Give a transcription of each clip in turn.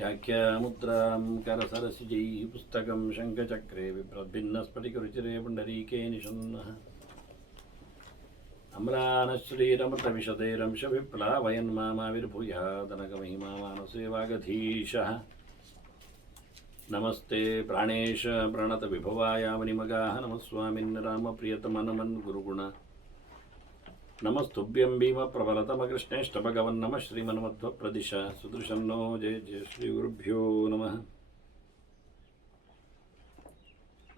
व्याख्यामुद्रां करसरसिजैः पुस्तकं शङ्खचक्रे बिभ्रद्भिन्नस्फटिकरुचिरे पुण्डरीके निषण्णः अम्रानश्रीरमृतविशदैरंशविप्लावयन्मामाविर्भूयादनकमहिमा मानसे वागधीशः नमस्ते प्राणेश प्रणतविभवाय मुनिमगाः नमः स्वामिन् रामप्रियतमनमन् गुरुगुण नमस्तुभ्यं भीमप्रबलतमकृष्णेष्टभगवन् नमः श्रीमन्मध्वप्रदिश सुदृशन्नो जय जय श्रीगुरुभ्यो नमः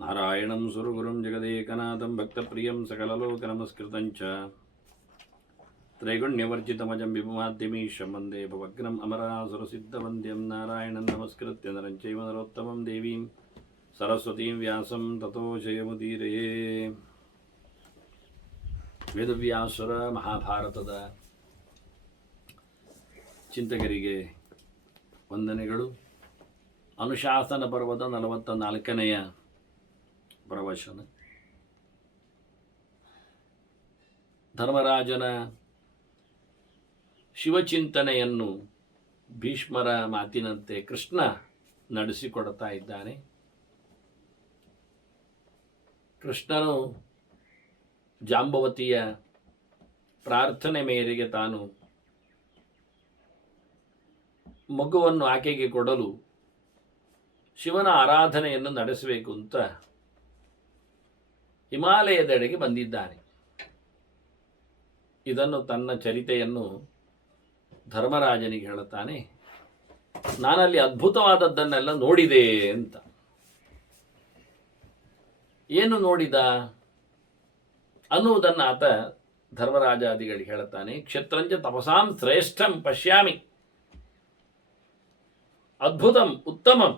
नारायणं सुरगुरुं जगदेकनाथं भक्तप्रियं सकललोकनमस्कृतं च त्रैगुण्यवर्जितमजं विभुमाद्यमीशं वन्दे भवग्नम् अमरासुरसिद्धवन्द्यं नारायणं नमस्कृत्य नरं चैव नरोत्तमं देवीं सरस्वतीं व्यासं ततो जयमुदीरये ವೇದವ್ಯಾಸರ ಮಹಾಭಾರತದ ಚಿಂತಕರಿಗೆ ವಂದನೆಗಳು. ಅನುಶಾಸನ ಪರ್ವದ 44ನೆಯ ಪ್ರವಚನ. ಧರ್ಮರಾಜನ ಶಿವಚಿಂತನೆಯನ್ನು ಭೀಷ್ಮರ ಮಾತಿನಂತೆ ಕೃಷ್ಣ ನಡೆಸಿಕೊಡ್ತಾ ಇದ್ದಾನೆ. ಕೃಷ್ಣನು ಜಾಂಬವತಿಯ ಪ್ರಾರ್ಥನೆ ಮೇರೆಗೆ ತಾನು ಮಗುವನ್ನು ಆಕೆಗೆ ಕೊಡಲು ಶಿವನ ಆರಾಧನೆಯನ್ನು ನಡೆಸಬೇಕು ಅಂತ ಹಿಮಾಲಯದೆಡೆಗೆ ಬಂದಿದ್ದಾನೆ. ಇದನ್ನು ತನ್ನ ಚರಿತೆಯನ್ನು ಧರ್ಮರಾಜನಿಗೆ ಹೇಳುತ್ತಾನೆ. ನಾನಲ್ಲಿ ಅದ್ಭುತವಾದದ್ದನ್ನೆಲ್ಲ ನೋಡಿದೆ ಅಂತ. ಏನು ನೋಡಿದ ಅನ್ನುವುದನ್ನು ಆತ ಧರ್ಮರಾಜಾದಿಗಳಿಗೆ ಹೇಳುತ್ತಾನೆ. ಕ್ಷತ್ರಂಚ ತಪಸಾಂ ಶ್ರೇಷ್ಠಂ ಪಶ್ಯಾಮಿ, ಅದ್ಭುತಂ ಉತ್ತಮಂ,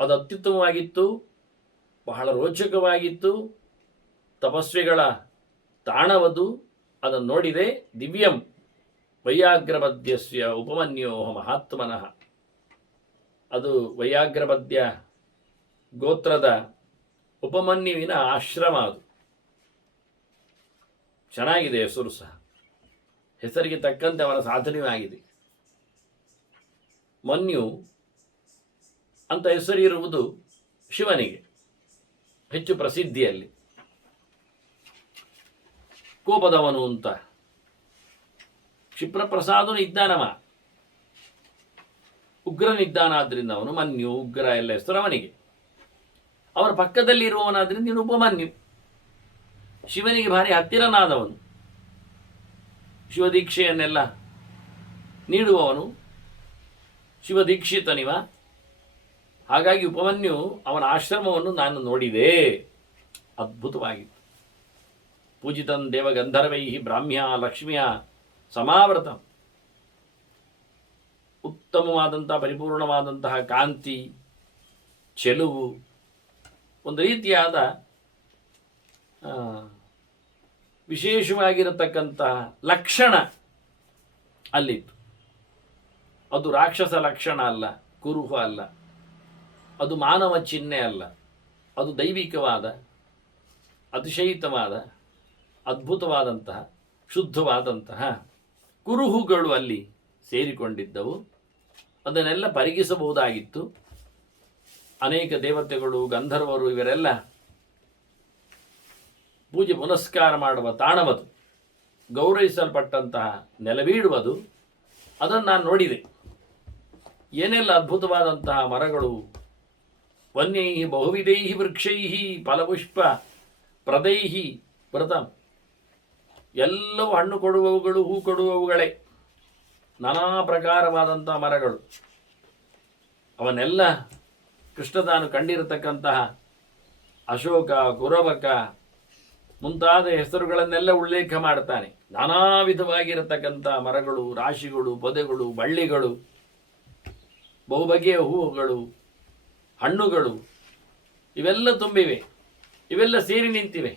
ಅದು ಅತ್ಯುತ್ತಮವಾಗಿತ್ತು, ಬಹಳ ರೋಚಕವಾಗಿತ್ತು, ತಪಸ್ವಿಗಳ ತಾಣವದು, ಅದನ್ನು ನೋಡಿದೆ. ದಿವ್ಯಂ ವೈಯಾಗ್ರಮದ್ಯಸ್ಯ ಉಪಮನ್ಯೋ ಮಹಾತ್ಮನಃ, ಅದು ವೈಯಾಗ್ರಮದ್ಯ ಗೋತ್ರದ ಉಪಮನ್ಯುವಿನ ಆಶ್ರಮ. ಅದು ಚೆನ್ನಾಗಿದೆ, ಹೆಸರು ಸಹ ಹೆಸರಿಗೆ ತಕ್ಕಂತೆ ಅವನ ಸಾಧನೆಯೂ ಆಗಿದೆ. ಮನ್ಯು ಅಂತ ಹೆಸರಿರುವುದು ಶಿವನಿಗೆ ಹೆಚ್ಚು ಪ್ರಸಿದ್ಧಿಯಲ್ಲಿ. ಕೋಪದವನು ಅಂತ ಕ್ಷಿಪ್ರಪ್ರಸಾದನು ಇದ್ದಾನವ, ಉಗ್ರನಿದ್ದಾನಾದ್ರಿಂದ ಅವನು ಮನ್ಯು, ಉಗ್ರ ಎಲ್ಲ ಹೆಸರು ಅವನಿಗೆ. ಅವರ ಪಕ್ಕದಲ್ಲಿ ಇರುವವನಾದ್ರಿಂದ ನೀನು ಉಪಮನ್ಯು. ಶಿವನಿಗೆ ಭಾರಿ ಹತ್ತಿರನಾದವನು, ಶಿವದೀಕ್ಷೆಯನ್ನೆಲ್ಲ ನೀಡುವವನು, ಶಿವದೀಕ್ಷಿತನಿವ. ಹಾಗಾಗಿ ಉಪಮನ್ಯು ಅವನ ಆಶ್ರಮವನ್ನು ನಾನು ನೋಡಿದೆ, ಅದ್ಭುತವಾಗಿತ್ತು. ಪೂಜಿತಂ ದೇವಗಂಧರ್ವೈ ಬ್ರಾಹ್ಮ್ಯ ಲಕ್ಷ್ಮಿಯ ಸಮಾವೃತಂ, ಉತ್ತಮವಾದಂತಹ ಪರಿಪೂರ್ಣವಾದಂತಹ ಕಾಂತಿ, ಚೆಲುವು, ಒಂದು ರೀತಿಯಾದ ವಿಶೇಷವಾಗಿರತಕ್ಕಂತಹ ಲಕ್ಷಣ ಅಲ್ಲಿತ್ತು. ಅದು ರಾಕ್ಷಸ ಲಕ್ಷಣ ಅಲ್ಲ, ಕುರುಹು ಅಲ್ಲ, ಅದು ಮಾನವ ಚಿಹ್ನೆ ಅಲ್ಲ, ಅದು ದೈವಿಕವಾದ ಅತಿಶಯಿತವಾದ ಅದ್ಭುತವಾದಂತಹ ಶುದ್ಧವಾದಂತಹ ಕುರುಹುಗಳು ಅಲ್ಲಿ ಸೇರಿಕೊಂಡಿದ್ದವು. ಅದನ್ನೆಲ್ಲ ಪರಿಗಿಸಬಹುದಾಗಿತ್ತು. ಅನೇಕ ದೇವತೆಗಳು, ಗಂಧರ್ವರು ಇವರೆಲ್ಲ ಪೂಜೆ ಪುನಸ್ಕಾರ ಮಾಡುವ ತಾಣವದು, ಗೌರವಿಸಲ್ಪಟ್ಟಂತಹ ನೆಲವೀಡುವುದು. ಅದನ್ನು ನಾನು ನೋಡಿದೆ. ಏನೆಲ್ಲ ಅದ್ಭುತವಾದಂತಹ ಮರಗಳು, ವನ್ಯೈ ಬಹುವಿಧೈ ವೃಕ್ಷೈ ಫಲಪುಷ್ಪ ಪ್ರದೈ ವ್ರತಂ, ಎಲ್ಲವೂ ಹಣ್ಣು ಕೊಡುವವುಗಳು, ಹೂ ಕೊಡುವವುಗಳೇ, ನಾನಾ ಪ್ರಕಾರವಾದಂತಹ ಮರಗಳು. ಅವನ್ನೆಲ್ಲ ಕೃಷ್ಣ ತಾನು ಕಂಡಿರತಕ್ಕಂತಹ ಅಶೋಕ, ಕುರವಕ ಮುಂತಾದ ಹೆಸರುಗಳನ್ನೆಲ್ಲ ಉಲ್ಲೇಖ ಮಾಡ್ತಾನೆ. ನಾನಾ ವಿಧವಾಗಿರತಕ್ಕಂಥ ಮರಗಳು, ರಾಶಿಗಳು, ಪೊದೆಗಳು, ಬಳ್ಳಿಗಳು, ಬಹುಬಗೆಯ ಹೂವುಗಳು, ಹಣ್ಣುಗಳು, ಇವೆಲ್ಲ ತುಂಬಿವೆ. ಇವೆಲ್ಲ ಸೇರಿ ನಿಂತಿವೆ.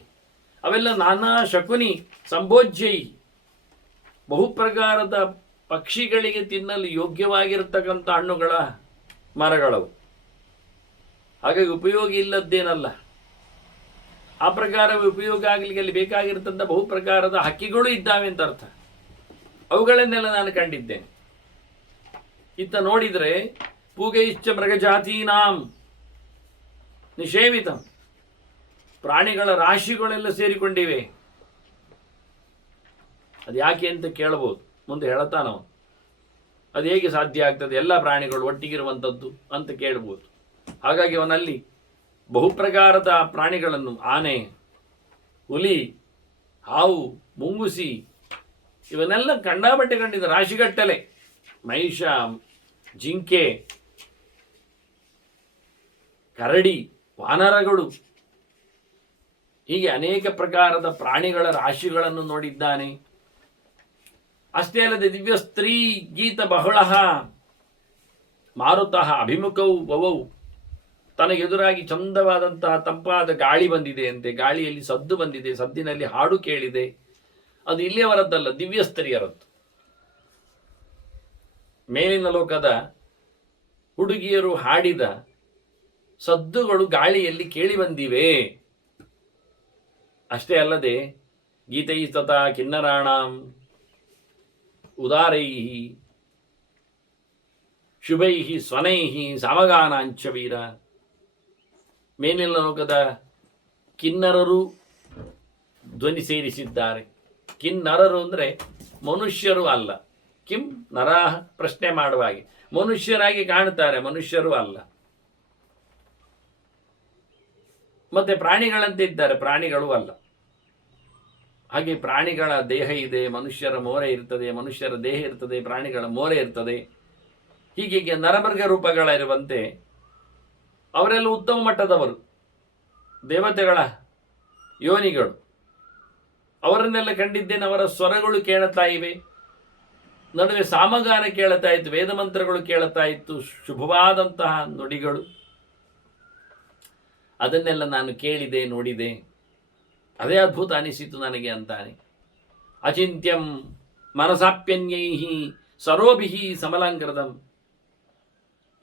ಅವೆಲ್ಲ ನಾನಾ ಶಕುನಿ ಸಂಭೋಜ್ಯೈ, ಬಹುಪ್ರಕಾರದ ಪಕ್ಷಿಗಳಿಗೆ ತಿನ್ನಲು ಯೋಗ್ಯವಾಗಿರತಕ್ಕಂಥ ಹಣ್ಣುಗಳ ಮರಗಳವು. ಹಾಗಾಗಿ ಉಪಯೋಗ ಇಲ್ಲದ್ದೇನಲ್ಲ. ಆ ಪ್ರಕಾರ ಉಪಯೋಗ ಆಗಲಿಕ್ಕೆ ಅಲ್ಲಿ ಬೇಕಾಗಿರ್ತಂಥ ಬಹು ಪ್ರಕಾರದ ಹಕ್ಕಿಗಳು ಇದ್ದಾವೆ ಅಂತ ಅರ್ಥ. ಅವುಗಳನ್ನೆಲ್ಲ ನಾನು ಕಂಡಿದ್ದೇನೆ. ಇತ್ತ ನೋಡಿದರೆ ಪೂಗೈಶ್ಚ ಮೃಗಜಾತೀನಾಂ ನಿಷೇವಿತಂ, ಪ್ರಾಣಿಗಳ ರಾಶಿಗಳೆಲ್ಲ ಸೇರಿಕೊಂಡಿವೆ. ಅದು ಯಾಕೆ ಅಂತ ಕೇಳಬಹುದು, ಮುಂದೆ ಹೇಳ್ತಾನವನು. ಅದು ಹೇಗೆ ಸಾಧ್ಯ ಆಗ್ತದೆ ಎಲ್ಲ ಪ್ರಾಣಿಗಳು ಒಟ್ಟಿಗಿರುವಂಥದ್ದು ಅಂತ ಕೇಳಬಹುದು. ಹಾಗಾಗಿ ಅವನಲ್ಲಿ ಬಹುಪ್ರಕಾರದ ಪ್ರಾಣಿಗಳನ್ನು, ಆನೆ, ಹುಲಿ, ಹಾವು, ಮುಂಗುಸಿ, ಇವನ್ನೆಲ್ಲ ಕಂಡಾಬಟ್ಟೆ ಕಂಡಿದ್ದ ರಾಶಿಗಟ್ಟಲೆ. ಮಹಿಷ, ಜಿಂಕೆ, ಕರಡಿ, ವಾನರಗಳು, ಹೀಗೆ ಅನೇಕ ಪ್ರಕಾರದ ಪ್ರಾಣಿಗಳ ರಾಶಿಗಳನ್ನು ನೋಡಿದ್ದಾನೆ. ಅಷ್ಟೇ ಅಲ್ಲದೆ ದಿವ್ಯ ಸ್ತ್ರೀ ಗೀತ ಬಹಳ ಮಾರುತಃ ಅಭಿಮುಖವು ಭವವು, ತನಗೆದುರಾಗಿ ಚಂದವಾದಂತಹ ತಂಪಾದ ಗಾಳಿ ಬಂದಿದೆ ಅಂತೆ. ಗಾಳಿಯಲ್ಲಿ ಸದ್ದು ಬಂದಿದೆ, ಸದ್ದಿನಲ್ಲಿ ಹಾಡು ಕೇಳಿದೆ. ಅದು ಇಲ್ಲಿಯವರದ್ದಲ್ಲ, ದಿವ್ಯ ಸ್ತ್ರೀಯರದ್ದು. ಮೇಲಿನ ಲೋಕದ ಹುಡುಗಿಯರು ಹಾಡಿದ ಸದ್ದುಗಳು ಗಾಳಿಯಲ್ಲಿ ಕೇಳಿ ಬಂದಿವೆ. ಅಷ್ಟೇ ಅಲ್ಲದೆ ಗೀತೈಸ್ತತ ಕಿನ್ನರಾಣಾಂ ಉದಾರೈ ಶುಭೈ ಸ್ವನೈ ಸಾಮಗಾನಾಂಚ ವೀರ. ಮೇಲಿನ ಲೋಕದ ಕಿನ್ನರರು ಧ್ವನಿ ಸೇರಿಸಿದ್ದಾರೆ. ಕಿನ್ನರರು ಅಂದರೆ ಮನುಷ್ಯರು ಅಲ್ಲ. ಕಿಂ ನರಾಹ ಪ್ರಶ್ನೆ ಮಾಡುವ ಹಾಗೆ ಮನುಷ್ಯರಾಗಿ ಕಾಣುತ್ತಾರೆ, ಮನುಷ್ಯರು ಅಲ್ಲ. ಮತ್ತೆ ಪ್ರಾಣಿಗಳಂತೆ ಇದ್ದಾರೆ, ಪ್ರಾಣಿಗಳು ಅಲ್ಲ. ಹಾಗೆ ಪ್ರಾಣಿಗಳ ದೇಹ ಇದೆ, ಮನುಷ್ಯರ ಮೋರೆ ಇರ್ತದೆ, ಮನುಷ್ಯರ ದೇಹ ಇರ್ತದೆ, ಪ್ರಾಣಿಗಳ ಮೋರೆ ಇರ್ತದೆ. ಹೀಗೆ ನರಮೃಗ ರೂಪಗಳಿರುವಂತೆ ಅವರೆಲ್ಲ ಉತ್ತಮ ಮಟ್ಟದವರು, ದೇವತೆಗಳ ಯೋನಿಗಳು. ಅವರನ್ನೆಲ್ಲ ಕಂಡಿದ್ದೇನೆ. ಅವರ ಸ್ವರಗಳು ಕೇಳುತ್ತಾ ಇವೆ, ನಡುವೆ ಸಾಮಗಾನ ಕೇಳುತ್ತಾ ಇತ್ತು, ವೇದ ಮಂತ್ರಗಳು ಕೇಳುತ್ತಾ ಇತ್ತು, ಶುಭವಾದಂತಹ ನುಡಿಗಳು. ಅದನ್ನೆಲ್ಲ ನಾನು ಕೇಳಿದೆ, ನೋಡಿದೆ. ಅದೇ ಅದ್ಭುತ ಅನಿಸಿತು ನನಗೆ ಅಂತಾನೆ. ಅಚಿಂತ್ಯಂ ಮನಸಾಪ್ಯನ್ಯೈ ಸರೋಭಿ ಸಮಲಂಕೃತಂ.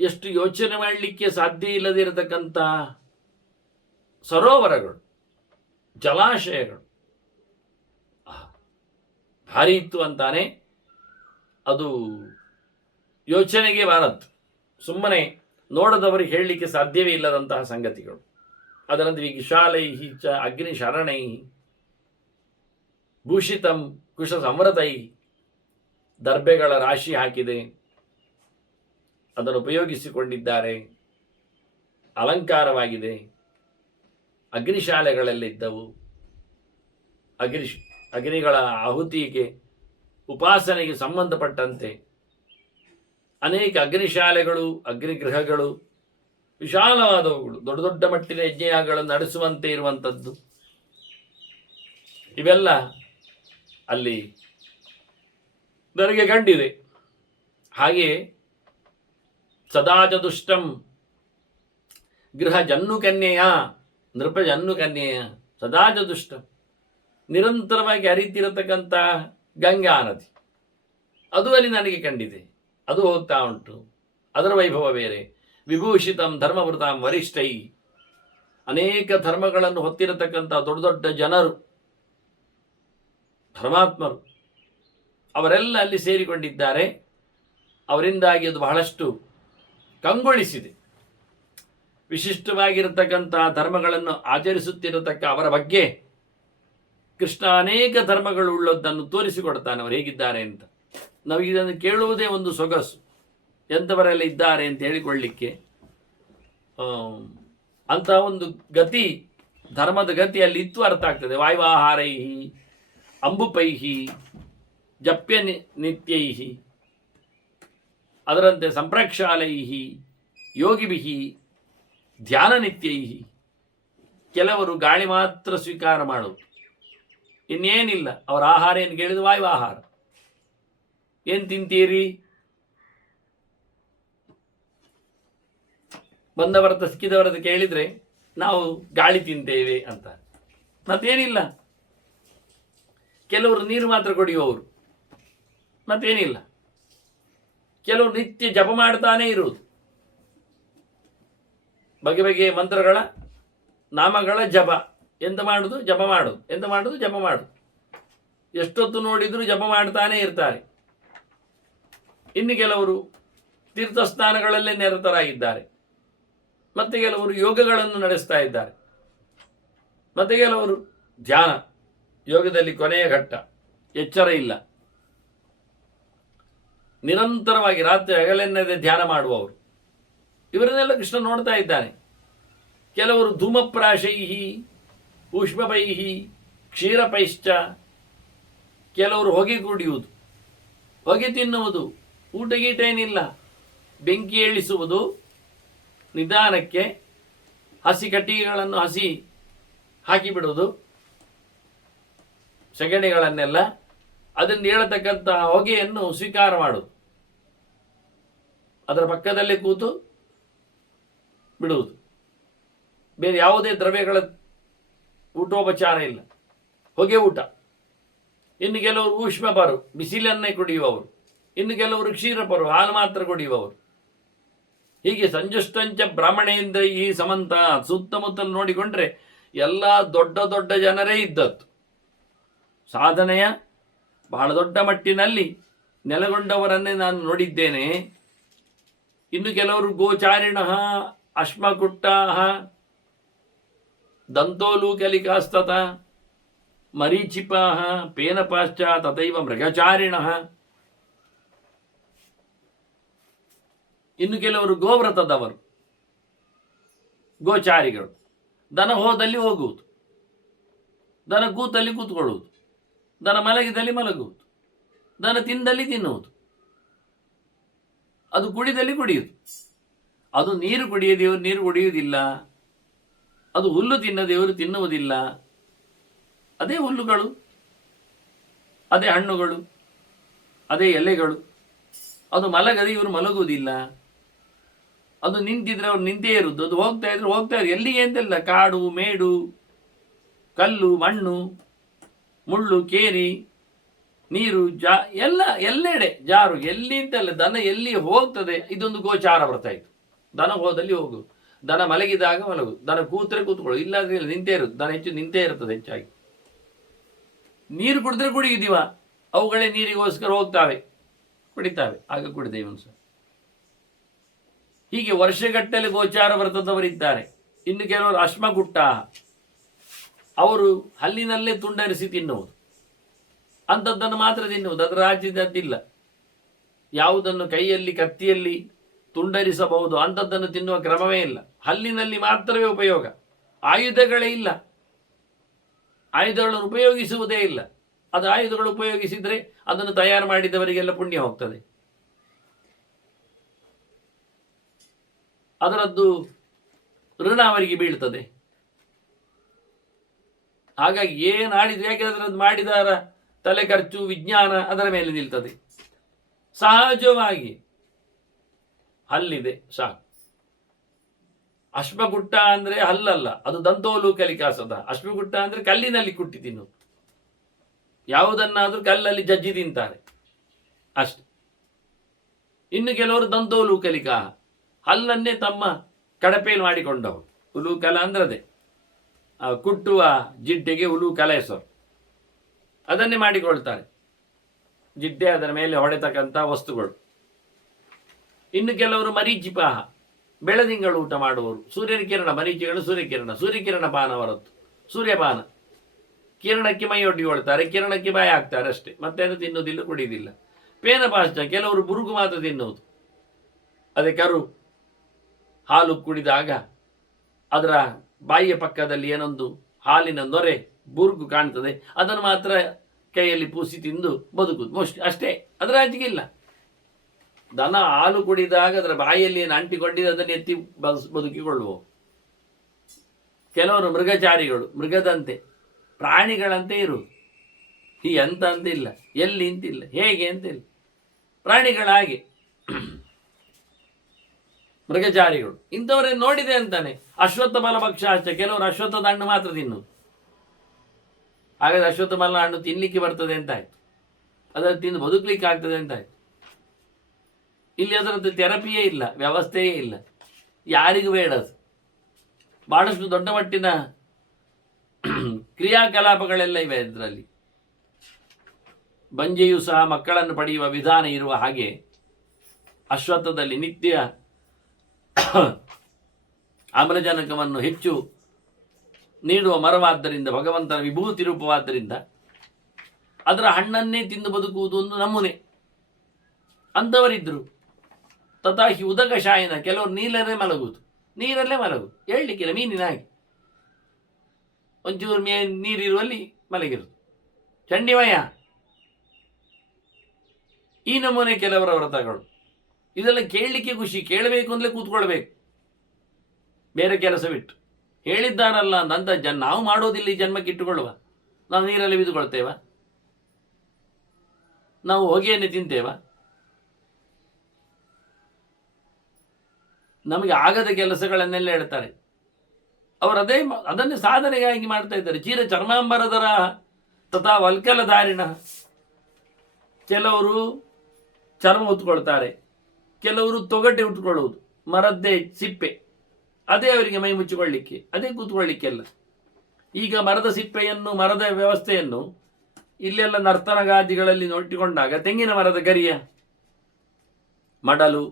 ಎಷ್ಟು ಯೋಚನೆ ಮಾಡಲಿಕ್ಕೆ ಸಾಧ್ಯ ಇಲ್ಲದಿರತಕ್ಕಂಥ ಸರೋವರಗಳು, ಜಲಾಶಯಗಳು ಭಾರಿ ಇತ್ತು ಅಂತಾನೆ. ಅದು ಯೋಚನೆಗೆ ಬಾರದ್ದು, ಸುಮ್ಮನೆ ನೋಡದವರಿಗೆ ಹೇಳಲಿಕ್ಕೆ ಸಾಧ್ಯವೇ ಇಲ್ಲದಂತಹ ಸಂಗತಿಗಳು. ಅದರಂತೆ ವಿಶಾಲೈ ಚ ಅಗ್ನಿಶರಣೈ ಭೂಷಿತಂ ಕುಶ ಸಂವೃತೈ. ದರ್ಬೆಗಳ ರಾಶಿ ಹಾಕಿದೆ, ಅದನ್ನು ಉಪಯೋಗಿಸಿಕೊಂಡಿದ್ದಾರೆ, ಅಲಂಕಾರವಾಗಿದೆ. ಅಗ್ನಿಶಾಲೆಗಳಲ್ಲಿದ್ದವು. ಅಗ್ನಿಗಳ ಆಹುತಿಗೆ, ಉಪಾಸನೆಗೆ ಸಂಬಂಧಪಟ್ಟಂತೆ ಅನೇಕ ಅಗ್ನಿಶಾಲೆಗಳು, ಅಗ್ನಿಗೃಹಗಳು, ವಿಶಾಲವಾದವುಗಳು, ದೊಡ್ಡ ದೊಡ್ಡ ಮಟ್ಟಿನ ಯಜ್ಞಗಳನ್ನು ನಡೆಸುವಂತೆ ಇರುವಂಥದ್ದು. ಇವೆಲ್ಲ ಅಲ್ಲಿ ನನಗೆ ಕಂಡಿದೆ. ಹಾಗೆಯೇ ಸದಾಚದುಷ್ಟಂ ಗೃಹ ಜನ್ನು ಕನ್ಯೆಯ, ನೃಪ ಜನ್ನು ಕನ್ಯೆಯ ಸದಾಚದುಷ್ಟಂ, ನಿರಂತರವಾಗಿ ಹರಿತಿರತಕ್ಕಂಥ ಗಂಗಾ ನದಿ, ಅದು ಅಲ್ಲಿ ನನಗೆ ಕಂಡಿದೆ. ಅದು ಹೋಗ್ತಾ ಉಂಟು, ಅದರ ವೈಭವ ಬೇರೆ. ವಿಭೂಷಿತಂ ಧರ್ಮವೃತಾಂ ವರಿಷ್ಠೈ, ಅನೇಕ ಧರ್ಮಗಳನ್ನು ಹೊತ್ತಿರತಕ್ಕಂಥ ದೊಡ್ಡ ದೊಡ್ಡ ಜನರು, ಧರ್ಮಾತ್ಮರು, ಅವರೆಲ್ಲ ಅಲ್ಲಿ ಸೇರಿಕೊಂಡಿದ್ದಾರೆ. ಅವರಿಂದಾಗಿ ಅದು ಬಹಳಷ್ಟು ಕಂಗೊಳಿಸಿದೆ. ವಿಶಿಷ್ಟವಾಗಿರತಕ್ಕಂಥ ಧರ್ಮಗಳನ್ನು ಆಚರಿಸುತ್ತಿರತಕ್ಕ ಅವರ ಬಗ್ಗೆ ಕೃಷ್ಣ ಅನೇಕ ಧರ್ಮಗಳು ಉಳ್ಳದ್ದನ್ನು ತೋರಿಸಿಕೊಡ್ತಾನೆ, ಅವರು ಹೇಗಿದ್ದಾರೆ ಅಂತ. ನಾವು ಇದನ್ನು ಕೇಳುವುದೇ ಒಂದು ಸೊಗಸು, ಎಂಥವರೆಲ್ಲ ಇದ್ದಾರೆ ಅಂತ ಹೇಳಿಕೊಳ್ಳಿಕ್ಕೆ. ಅಂತ ಒಂದು ಗತಿ, ಧರ್ಮದ ಗತಿ ಅಲ್ಲಿ ಇತ್ತು, ಅರ್ಥ ಆಗ್ತದೆ. ವಾಯುವಾಹಾರೈ ಅಂಬುಪೈಹಿ ಜಪ್ಯ ನಿತ್ಯೈಹಿ, ಅದರಂತೆ ಸಂಪ್ರಕ್ಷಾಲೈಹಿ ಯೋಗಿಭಿಹಿ ಧ್ಯಾನ ನಿತ್ಯೈಹಿ. ಕೆಲವರು ಗಾಳಿ ಮಾತ್ರ ಸ್ವೀಕಾರ ಮಾಡುವುದು, ಇನ್ನೇನಿಲ್ಲ. ಅವರ ಆಹಾರ ಏನು ಕೇಳಿದ ವಾಯು ಆಹಾರ. ಏನು ತಿಂತೀರಿ? ಬಂದವರತ ಸಿಕ್ಕಿದವರತ ಕೇಳಿದರೆ ನಾವು ಗಾಳಿ ತಿಂತೇವೆ ಅಂತ, ಮತ್ತೇನಿಲ್ಲ. ಕೆಲವರು ನೀರು ಮಾತ್ರ ಕುಡಿಯುವವರು, ಮತ್ತೇನಿಲ್ಲ. ಕೆಲವರು ನಿತ್ಯ ಜಪ ಮಾಡ್ತಾನೇ ಇರುವುದು, ಬಗೆ ಬಗೆಯ ಮಂತ್ರಗಳ ನಾಮಗಳ ಜಪ. ಎಂತ ಮಾಡುದು? ಜಪ ಮಾಡುದು. ಎಂತ ಮಾಡುದು? ಜಪ ಮಾಡುದು. ಎಷ್ಟೊತ್ತು ನೋಡಿದರೂ ಜಪ ಮಾಡ್ತಾನೇ ಇರ್ತಾರೆ. ಇನ್ನು ಕೆಲವರು ತೀರ್ಥಸ್ನಾನಗಳಲ್ಲೇ ನಿರತರಾಗಿದ್ದಾರೆ, ಮತ್ತೆ ಕೆಲವರು ಯೋಗಗಳನ್ನು ನಡೆಸ್ತಾ ಇದ್ದಾರೆ, ಮತ್ತೆ ಕೆಲವರು ಧ್ಯಾನ, ಯೋಗದಲ್ಲಿ ಕೊನೆಯ ಘಟ್ಟ, ಎಚ್ಚರ ಇಲ್ಲ, ನಿರಂತರವಾಗಿ ರಾತ್ರಿ ಹಗಲೆನ್ನದೆ ಧ್ಯಾನ ಮಾಡುವವರು, ಇವರನ್ನೆಲ್ಲ ಕೃಷ್ಣ ನೋಡ್ತಾ ಇದ್ದಾನೆ. ಕೆಲವರು ಧೂಮಪ್ರಾಶೈಹಿ ಉಷ್ಮಪೈಹಿ ಕ್ಷೀರಪೈಶ್ಚ, ಕೆಲವರು ಹೊಗೆ ಕುಡಿಯುವುದು, ಹೊಗೆ ತಿನ್ನುವುದು, ಊಟ ಗೀಟ ಏನಿಲ್ಲ, ಬೆಂಕಿ ಏಳಿಸುವುದು, ನಿಧಾನಕ್ಕೆ ಹಸಿ ಕಟ್ಟಿಗೆಗಳನ್ನು ಹಸಿ ಹಾಕಿಬಿಡುವುದು, ಸೆಗಣಿಗಳನ್ನೆಲ್ಲ, ಅದರಿಂದ ಹೇಳತಕ್ಕಂತಹ ಹೊಗೆಯನ್ನು ಸ್ವೀಕಾರ ಮಾಡುವುದು, ಅದರ ಪಕ್ಕದಲ್ಲೇ ಕೂತು ಬಿಡುವುದು, ಬೇರೆ ಯಾವುದೇ ದ್ರವ್ಯಗಳ ಊಟೋಪಚಾರ ಇಲ್ಲ, ಹೊಗೆ ಊಟ. ಇನ್ನು ಕೆಲವರು ಊಷ್ಮಪರು, ಬಿಸಿಲನ್ನೇ ಕುಡಿಯುವವರು, ಇನ್ನು ಕೆಲವರು ಕ್ಷೀರಪರು, ಹಾಲು ಮಾತ್ರ ಕುಡಿಯುವವರು. ಹೀಗೆ ಸಂಜುಷ್ಟಂಚ ಬ್ರಾಹ್ಮಣೇಂದ್ರ ಈ ಸಮಂತ, ಸುತ್ತಮುತ್ತಲು ನೋಡಿಕೊಂಡ್ರೆ ಎಲ್ಲ ದೊಡ್ಡ ದೊಡ್ಡ ಜನರೇ ಇದ್ದದ್ದು. ಸಾಧನೆಯ ಬಹಳ ದೊಡ್ಡ ಮಟ್ಟಿನಲ್ಲಿ ನೆಲೆಗೊಂಡವರನ್ನೇ ನಾನು ನೋಡಿದ್ದೇನೆ. ಇನ್ನು ಕೆಲವರು ಗೋಚಾರಿಣ ಅಶ್ಮಕುಟ್ಟಾ ದಂತೋಲೂಕಲಿಕಾಸ್ತತ ಮರೀಚಿಪಾ ಪೇನಪಾಶ್ಚ ತಥೈವ ಮೃಗಚಾರಿಣ. ಇನ್ನು ಕೆಲವರು ಗೋವ್ರತದವರು, ಗೋಚಾರಿಗಳು. ದನ ಹೋದಲ್ಲಿ ಹೋಗುವುದು, ದನ ಕೂತಲ್ಲಿ ಕೂತ್ಕೊಳ್ಳುವುದು, ದನ ಮಲಗಿದಲ್ಲಿ ಮಲಗುವುದು, ದನ ತಿಂದಲ್ಲಿ ತಿನ್ನುವುದು, ಅದು ಕುಡಿದಲ್ಲಿ ಕುಡಿಯುವುದು. ಅದು ನೀರು ಕುಡಿಯದೇವರು ನೀರು ಕುಡಿಯುವುದಿಲ್ಲ, ಅದು ಹುಲ್ಲು ತಿನ್ನದೇವರು ತಿನ್ನುವುದಿಲ್ಲ. ಅದೇ ಹುಲ್ಲುಗಳು, ಅದೇ ಹಣ್ಣುಗಳು, ಅದೇ ಎಲೆಗಳು. ಅದು ಮಲಗದೆ ಇವರು ಮಲಗುವುದಿಲ್ಲ. ಅದು ನಿಂತಿದ್ರೆ ಅವ್ರು ನಿಂತೇ ಇರುವುದು, ಅದು ಹೋಗ್ತಾ ಇದ್ರು. ಎಲ್ಲಿಗೆ ಅಂತಿಲ್ಲ, ಕಾಡು ಮೇಡು, ಕಲ್ಲು ಮಣ್ಣು, ಮುಳ್ಳು ಕೇರಿ, ನೀರು ಎಲ್ಲೆಡೆ ಜಾರು, ಎಲ್ಲಿ ಅಂತಲ್ಲ, ದನ ಎಲ್ಲಿ ಹೋಗ್ತದೆ ಇದೊಂದು ಗೋಚಾರ ಬರ್ತಾ ಇತ್ತು. ದನ ಹೋದಲ್ಲಿ ಹೋಗು, ದನ ಮಲಗಿದಾಗ ಮಲಗು, ದನ ಕೂತ್ರೆ ಕೂತ್ಕೊಳ್ಳು, ಇಲ್ಲಾದ್ರೆ ನಿಂತೇ ಇರುತ್ತೆ. ದನ ಹೆಚ್ಚು ನಿಂತೇ ಇರ್ತದೆ ಹೆಚ್ಚಾಗಿ. ನೀರು ಕುಡಿದ್ರೆ ಕುಡಿಯುವುದಿವ, ಅವುಗಳೇ ನೀರಿಗೋಸ್ಕರ ಹೋಗ್ತಾವೆ, ಕುಡಿತಾವೆ, ಆಗ ಕುಡಿದೇವೆ ಸರ್. ಹೀಗೆ ವರ್ಷಗಟ್ಟಲೆ ಗೋಚಾರ ವ್ರತದವರಿದ್ದಾರೆ. ಇನ್ನು ಕೆಲವರು ಅಶ್ಮಗುಟ್ಟ, ಅವರು ಹಲ್ಲಿನಲ್ಲೇ ತುಂಡರಿಸಿ ತಿನ್ನುವುದು, ಅಂಥದ್ದನ್ನು ಮಾತ್ರ ತಿನ್ನುವುದು, ಅದರ ಆಚಿದ್ದದ್ದಿಲ್ಲ. ಯಾವುದನ್ನು ಕೈಯಲ್ಲಿ ಕತ್ತಿಯಲ್ಲಿ ತುಂಡರಿಸಬಹುದು ಅಂಥದ್ದನ್ನು ತಿನ್ನುವ ಕ್ರಮವೇ ಇಲ್ಲ. ಹಲ್ಲಿನಲ್ಲಿ ಮಾತ್ರವೇ ಉಪಯೋಗ, ಆಯುಧಗಳೇ ಇಲ್ಲ, ಆಯುಧಗಳನ್ನು ಉಪಯೋಗಿಸುವುದೇ ಇಲ್ಲ. ಅದು ಆಯುಧಗಳು ಉಪಯೋಗಿಸಿದರೆ ಅದನ್ನು ತಯಾರು ಮಾಡಿದವರಿಗೆಲ್ಲ ಪುಣ್ಯ ಹೋಗ್ತದೆ, ಅದರದ್ದು ಋಣ ಅವರಿಗೆ ಬೀಳ್ತದೆ. ಹಾಗಾಗಿ ಏನಾಡಿದ್ರು, ಯಾಕೆಂದ್ರೆ ಅದರದ್ದು ಮಾಡಿದವರ ತಲೆ ಖರ್ಚು ವಿಜ್ಞಾನ ಅದರ ಮೇಲೆ ನಿಲ್ತದೆ. ಸಹಜವಾಗಿ ಹಲ್ಲಿದೆ ಸಾಕು. ಅಶ್ಮಗುಟ್ಟ ಅಂದ್ರೆ ಹಲ್ಲಲ್ಲ, ಅದು ದಂತೋಲೂಕಲಿಕಾಸದ. ಅಶ್ಮಗುಟ್ಟ ಅಂದ್ರೆ ಕಲ್ಲಿನಲ್ಲಿ ಕುಟ್ಟಿ ತಿನ್ನುವುದು, ಯಾವುದನ್ನಾದ್ರೂ ಕಲ್ಲಲ್ಲಿ ಜಜ್ಜಿ ತಿಂತಾರೆ ಅಷ್ಟೆ. ಇನ್ನು ಕೆಲವರು ದಂತೋಲೂಕಲಿಕ, ಹಲ್ಲನ್ನೇ ತಮ್ಮ ಕಡಪೆಯಲ್ಲಿ ಮಾಡಿಕೊಂಡವರು. ಉಲೂಕಲ ಅಂದ್ರದೆ ಕುಟ್ಟುವ ಜಿಡ್ಡೆಗೆ ಉಲೂಕಲ ಹೆಸರು, ಅದನ್ನೇ ಮಾಡಿಕೊಳ್ತಾರೆ. ಜಿಡ್ಡೆ ಅದರ ಮೇಲೆ ಹೊಡೆತಕ್ಕಂಥ ವಸ್ತುಗಳು. ಇನ್ನು ಕೆಲವರು ಮರೀಚಿಪಾಹ, ಬೆಳದಿಂಗಳು ಊಟ ಮಾಡುವವರು. ಸೂರ್ಯನ ಕಿರಣ, ಮರೀಚಿಗಳು ಸೂರ್ಯಕಿರಣ, ಸೂರ್ಯಕಿರಣ ಪಾನ ಹೊರತು ಸೂರ್ಯಪಾನ. ಕಿರಣಕ್ಕೆ ಮೈಯೊಡ್ಡಿಕೊಳ್ತಾರೆ, ಕಿರಣಕ್ಕೆ ಬಾಯಿ ಹಾಕ್ತಾರೆ ಅಷ್ಟೇ, ಮತ್ತೇನು ತಿನ್ನುವುದಿಲ್ಲ, ಕುಡಿಯುವುದಿಲ್ಲ. ಪೇನಪಾಶ್ಚ, ಕೆಲವರು ಬುರುಗು ಮಾತ್ರ ತಿನ್ನುವುದು. ಅದೇ ಕರು ಹಾಲು ಕುಡಿದಾಗ ಅದರ ಬಾಯಿಯ ಪಕ್ಕದಲ್ಲಿ ಏನೊಂದು ಹಾಲಿನ ನೊರೆ ಬುರುಗು ಕಾಣ್ತದೆ, ಅದನ್ನು ಮಾತ್ರ ಕೈಯಲ್ಲಿ ಪೂಸಿ ತಿಂದು ಬದುಕುದು ಮೋಸ್ಟ್ ಅಷ್ಟೇ, ಅದರ ಆಚೆಗಿಲ್ಲ. ದನ ಹಾಲು ಕುಡಿದಾಗ ಅದರ ಬಾಯಿಯಲ್ಲಿ ಏನು ಅಂಟಿಕೊಂಡಿದೆ ಅದನ್ನು ಎತ್ತಿ ಬದುಕಿಕೊಳ್ಳುವ. ಕೆಲವರು ಮೃಗಚಾರಿಗಳು, ಮೃಗದಂತೆ ಪ್ರಾಣಿಗಳಂತೆ ಇರುವುದು. ಈ ಎಂತ ಅಂತಿಲ್ಲ, ಎಲ್ಲಿ ಅಂತಿಲ್ಲ, ಹೇಗೆ ಅಂತಿಲ್ಲ, ಪ್ರಾಣಿಗಳ ಹಾಗೆ ಮೃಗಚಾರಿಗಳು. ಇಂಥವರೇ ನೋಡಿದೆ ಅಂತಾನೆ ಅಶ್ವತ್ಥ ಬಲ ಭಕ್ಷ ಆಚ, ಕೆಲವರು ಅಶ್ವತ್ಥದ ಹಣ್ಣು ಮಾತ್ರ ತಿನ್ನುವುದು. ಹಾಗಾದ್ರೆ ಅಶ್ವತ್ಥ ಬಲ ಹಣ್ಣು ತಿನ್ಲಿಕ್ಕೆ ಬರ್ತದೆ ಅಂತ ಆಯ್ತು, ಅದನ್ನು ತಿಂದು ಬದುಕಲಿಕ್ಕೆ ಆಗ್ತದೆ ಅಂತ ಆಯ್ತು. ಇಲ್ಲಿ ಅದರದ್ದು ಥೆರಪಿಯೇ ಇಲ್ಲ, ವ್ಯವಸ್ಥೆಯೇ ಇಲ್ಲ, ಯಾರಿಗೂ ಬೇಡ. ಅದು ಬಹಳಷ್ಟು ದೊಡ್ಡ ಮಟ್ಟಿನ ಕ್ರಿಯಾಕಲಾಪಗಳೆಲ್ಲ ಇವೆ ಇದರಲ್ಲಿ. ಬಂಜೆಯೂ ಸಹ ಮಕ್ಕಳನ್ನು ಪಡೆಯುವ ವಿಧಾನ ಇರುವ ಹಾಗೆ ಅಶ್ವತ್ಥದಲ್ಲಿ ನಿತ್ಯ ಆಮ್ಲಜನಕವನ್ನು ಹೆಚ್ಚು ನೀಡುವ ಮರವಾದ್ದರಿಂದ, ಭಗವಂತನ ವಿಭೂತಿ ರೂಪವಾದ್ದರಿಂದ ಅದರ ಹಣ್ಣನ್ನೇ ತಿಂದು ಬದುಕುವುದು ಒಂದು ನಮೂನೆ. ಅಂಥವರಿದ್ದರು. ತಥಾಹಿ ಉದಕ ಶಾಯನ, ಕೆಲವರು ನೀರಲ್ಲೇ ಮಲಗುವುದು, ಹೇಳಲಿಕ್ಕಿಲ್ಲ, ಮೀನಿನ ಹಾಗೆ ಒಂಚೂರು ನೀರಿರುವಲ್ಲಿ ಮಲಗಿರುವುದು. ಚಂಡಿಮಯ, ಈ ನಮೂನೆ ಕೆಲವರ ವ್ರತಗಳು. ಇದೆಲ್ಲ ಕೇಳಲಿಕ್ಕೆ ಖುಷಿ, ಕೇಳಬೇಕು ಅಂತಲೇ ಕೂತ್ಕೊಳ್ಬೇಕು, ಬೇರೆ ಕೆಲಸ ಬಿಟ್ಟು. ಹೇಳಿದ್ದಾರಲ್ಲ ಅಂತ ನಾವು ಮಾಡೋದಿಲ್ಲ, ಈ ಜನ್ಮಕ್ಕೆ ಇಟ್ಟುಕೊಳ್ಳುವ. ನಾವು ನೀರಲ್ಲಿ ಬಿದ್ದುಕೊಳ್ತೇವ? ನಾವು ಹೊಗೆಯನ್ನೇ ತಿಂತೇವ? ನಮಗೆ ಆಗದ ಕೆಲಸಗಳನ್ನೆಲ್ಲ ಹೇಳ್ತಾರೆ ಅವರು. ಅದನ್ನೇ ಸಾಧನೆಗಾಗಿ ಮಾಡ್ತಾ ಇದ್ದಾರೆ. ಚೀರ ಚರ್ಮಾಂಬರದರ ತಥಾ ವಲ್ಕಲಧಾರಿಣ. ಕೆಲವರು ಚರ್ಮ ಉತ್ಕೊಳ್ತಾರೆ, ಕೆಲವರು ತೊಗಟೆ ಉಟ್ಕೊಳ್ಳುವುದು, ಮರದ್ದೇ ಸಿಪ್ಪೆ, ಅದೇ ಅವರಿಗೆ ಮೈ ಮುಚ್ಚಿಕೊಳ್ಳಿಕ್ಕೆ, ಅದೇ ಕೂತ್ಕೊಳ್ಳಿಕ್ಕೆಲ್ಲ. ಈಗ ಮರದ ಸಿಪ್ಪೆಯನ್ನು, ಮರದ ವ್ಯವಸ್ಥೆಯನ್ನು ಇಲ್ಲೆಲ್ಲ ನರ್ತನಗಾದಿಗಳಲ್ಲಿ ನೋಡಿಕೊಂಡಾಗ ತೆಂಗಿನ ಮರದ ಗರಿಯ ಮಡಲು,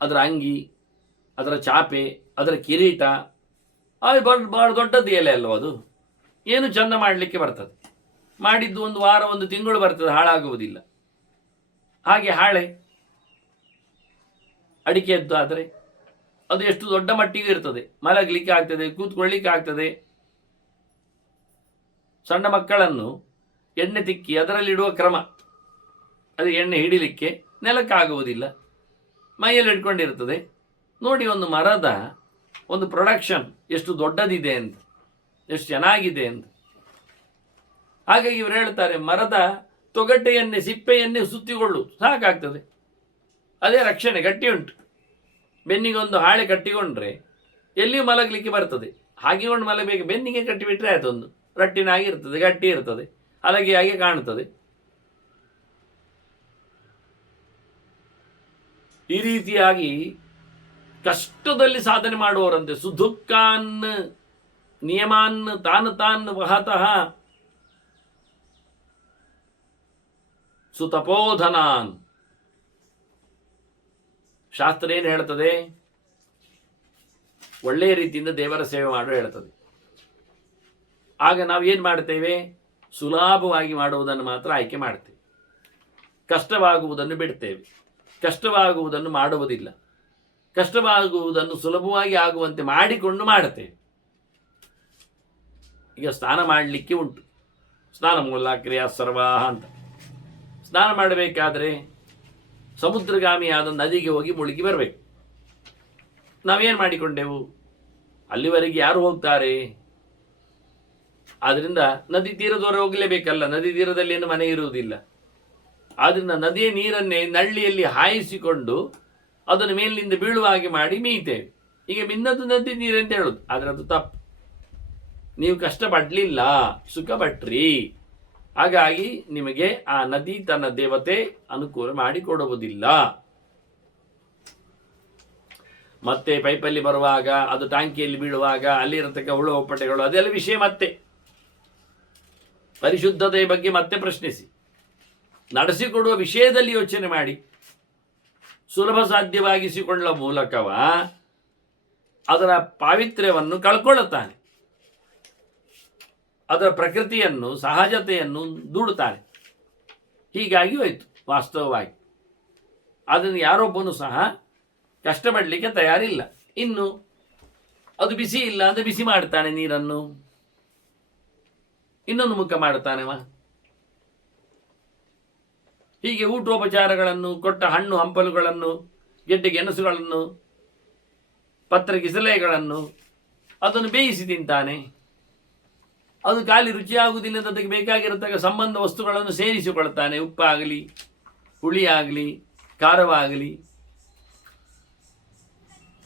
ಅದರ ಅಂಗಿ, ಅದರ ಚಾಪೆ, ಅದರ ಕಿರೀಟ, ಭಾಳ ದೊಡ್ಡದ್ದು ಎಲೆ ಅಲ್ವ ಅದು. ಏನು ಚಂದ ಮಾಡಲಿಕ್ಕೆ ಬರ್ತದೆ. ಮಾಡಿದ್ದು ಒಂದು ವಾರ, ಒಂದು ತಿಂಗಳು ಬರ್ತದೆ, ಹಾಳಾಗುವುದಿಲ್ಲ. ಹಾಗೆ ಹಾಳೆ ಅಡಿಕೆಯದ್ದು ಆದರೆ ಅದು ಎಷ್ಟು ದೊಡ್ಡ ಮಟ್ಟಿಗೆ ಇರ್ತದೆ, ಮಲಗಲಿಕ್ಕೆ ಆಗ್ತದೆ, ಕೂತ್ಕೊಳ್ಳಿಕ್ಕೆ ಆಗ್ತದೆ. ಸಣ್ಣ ಮಕ್ಕಳನ್ನು ಎಣ್ಣೆ ತಿಕ್ಕಿ ಅದರಲ್ಲಿಡುವ ಕ್ರಮ, ಅದು ಎಣ್ಣೆ ಹಿಡಿಲಿಕ್ಕೆ ನೆಲಕ್ಕಾಗುವುದಿಲ್ಲ, ಮೈಯಲ್ಲಿ ಇಟ್ಕೊಂಡಿರ್ತದೆ. ನೋಡಿ ಒಂದು ಮರದ ಒಂದು ಪ್ರೊಡಕ್ಷನ್ ಎಷ್ಟು ದೊಡ್ಡದಿದೆ ಅಂತ, ಎಷ್ಟು ಚೆನ್ನಾಗಿದೆ ಅಂತ. ಹಾಗಾಗಿ ಇವರು ಹೇಳ್ತಾರೆ, ಮರದ ತೊಗಟೆಯನ್ನೇ, ಸಿಪ್ಪೆಯನ್ನೇ ಸುತ್ತಿಕೊಳ್ಳುವುದು ಸಾಕಾಗ್ತದೆ, ಅದೇ ರಕ್ಷಣೆ. ಗಟ್ಟಿ ಉಂಟು, ಬೆನ್ನಿಗೊಂದು ಹಾಳೆ ಕಟ್ಟಿಕೊಂಡ್ರೆ ಎಲ್ಲಿಯೂ ಮಲಗಲಿಕ್ಕೆ ಬರ್ತದೆ. ಹಾಕಿಕೊಂಡು ಮಲಗಬೇಕು, ಬೆನ್ನಿಗೆ ಕಟ್ಟಿಬಿಟ್ರೆ ಆಯ್ತು, ಒಂದು ರಟ್ಟಿನಾಗಿರ್ತದೆ, ಗಟ್ಟಿ ಇರ್ತದೆ, ಹಲಗೆ ಹಾಗೆ ಕಾಣುತ್ತದೆ. ಈ ರೀತಿಯಾಗಿ ಕಷ್ಟದಲ್ಲಿ ಸಾಧನೆ ಮಾಡುವವರಂತೆ ಸುದುಃಖಾನ್ ನಿಯಮಾನ್ ತಾನ್ ವಹತಃ ಸುತಪೋಧನಾನ್. ಶಾಸ್ತ್ರ ಏನು ಹೇಳ್ತದೆ? ಒಳ್ಳೆಯ ರೀತಿಯಿಂದ ದೇವರ ಸೇವೆ ಮಾಡು ಹೇಳ್ತದೆ. ಆಗ ನಾವು ಏನು ಮಾಡ್ತೇವೆ? ಸುಲಭವಾಗಿ ಮಾಡುವುದನ್ನು ಮಾತ್ರ ಆಯ್ಕೆ ಮಾಡ್ತೇವೆ, ಕಷ್ಟವಾಗುವುದನ್ನು ಬಿಡ್ತೇವೆ. ಕಷ್ಟವಾಗುವುದನ್ನು ಮಾಡುವುದಿಲ್ಲ, ಕಷ್ಟವಾಗುವುದನ್ನು ಸುಲಭವಾಗಿ ಆಗುವಂತೆ ಮಾಡಿಕೊಂಡು ಮಾಡುತ್ತೇವೆ. ಈಗ ಸ್ನಾನ ಮಾಡಲಿಕ್ಕೆ ಉಂಟು, ಸ್ನಾನ ಮೂಲ ಕ್ರಿಯಾ ಸರ್ವಾಹ ಅಂತ. ಸ್ನಾನ ಮಾಡಬೇಕಾದ್ರೆ ಸಮುದ್ರಗಾಮಿಯಾದ ನದಿಗೆ ಹೋಗಿ ಮುಳುಗಿ ಬರಬೇಕು. ನಾವೇನು ಮಾಡಿಕೊಂಡೆವು? ಅಲ್ಲಿವರೆಗೆ ಯಾರು ಹೋಗ್ತಾರೆ? ಆದ್ದರಿಂದ ನದಿ ತೀರದವರೆ ಹೋಗಲೇಬೇಕಲ್ಲ, ನದಿ ತೀರದಲ್ಲಿ ಏನು ಮನೆ ಇರುವುದಿಲ್ಲ. ಆದ್ದರಿಂದ ನದಿಯ ನೀರನ್ನೇ ನಳ್ಳಿಯಲ್ಲಿ ಹಾಯಿಸಿಕೊಂಡು ಅದನ್ನು ಮೇಲಿನಿಂದ ಬೀಳುವ ಹಾಗೆ ಮಾಡಿ ಮೀಯ್ತೇವೆ. ಈಗ ಮಿನ್ನದು ನದಿ ನೀರಂತ ಹೇಳೋದು, ಆದರೆ ಅದು ತಪ್ಪು. ನೀವು ಕಷ್ಟಪಡಲಿಲ್ಲ, ಸುಖ ಪಟ್ರಿ. ಹಾಗಾಗಿ ನಿಮಗೆ ಆ ನದಿ ತನ್ನ ದೇವತೆ ಅನುಕೂಲ ಮಾಡಿಕೊಡುವುದಿಲ್ಲ. ಮತ್ತೆ ಪೈಪಲ್ಲಿ ಬರುವಾಗ, ಅದು ಟ್ಯಾಂಕಿಯಲ್ಲಿ ಬೀಳುವಾಗ ಅಲ್ಲಿರತಕ್ಕ ಹುಳು ಒಪ್ಪಟೆಗಳು, ಅದೆಲ್ಲ ವಿಷಯ. ಮತ್ತೆ ಪರಿಶುದ್ಧತೆಯ ಬಗ್ಗೆ ಮತ್ತೆ ಪ್ರಶ್ನಿಸಿ, ನಡೆಸಿಕೊಡುವ ವಿಷಯದಲ್ಲಿ ಯೋಚನೆ ಮಾಡಿ. ಸುಲಭ ಸಾಧ್ಯವಾಗಿಸಿಕೊಳ್ಳುವ ಮೂಲಕವ ಅದರ ಪಾವಿತ್ರ್ಯವನ್ನು ಕಳ್ಕೊಳ್ಳುತ್ತಾನೆ, ಅದರ ಪ್ರಕೃತಿಯನ್ನು, ಸಹಜತೆಯನ್ನು ದೂಡುತ್ತಾನೆ. ಹೀಗಾಗಿ ಹೋಯಿತು ವಾಸ್ತವವಾಗಿ. ಅದನ್ನು ಯಾರೊಬ್ಬನು ಸಹ ಕಷ್ಟಪಡಲಿಕ್ಕೆ ತಯಾರಿಲ್ಲ. ಇನ್ನು ಅದು ಬಿಸಿ ಇಲ್ಲ ಅಂದರೆ ಬಿಸಿ ಮಾಡ್ತಾನೆ ನೀರನ್ನು, ಇನ್ನೊಂದು ಮುಖ ಮಾಡ್ತಾನೆವ. ಹೀಗೆ ಊಟೋಪಚಾರಗಳನ್ನು, ಕೊಟ್ಟ ಹಣ್ಣು ಹಂಪಲುಗಳನ್ನು, ಗೆಡ್ಡೆ ಗೆಣಸುಗಳನ್ನು, ಪತ್ರ ಕಿಸಲೆಗಳನ್ನು ಅದನ್ನು ಬೇಯಿಸಿ ತಿಂತಾನೆ. ಅದು ಖಾಲಿ ರುಚಿಯಾಗುವುದಿಲ್ಲ, ಅದಕ್ಕೆ ಬೇಕಾಗಿರತಕ್ಕ ಸಂಬಂಧ ವಸ್ತುಗಳನ್ನು ಸೇರಿಸಿಕೊಳ್ತಾನೆ. ಉಪ್ಪಾಗಲಿ, ಹುಳಿಯಾಗಲಿ, ಖಾರವಾಗಲಿ.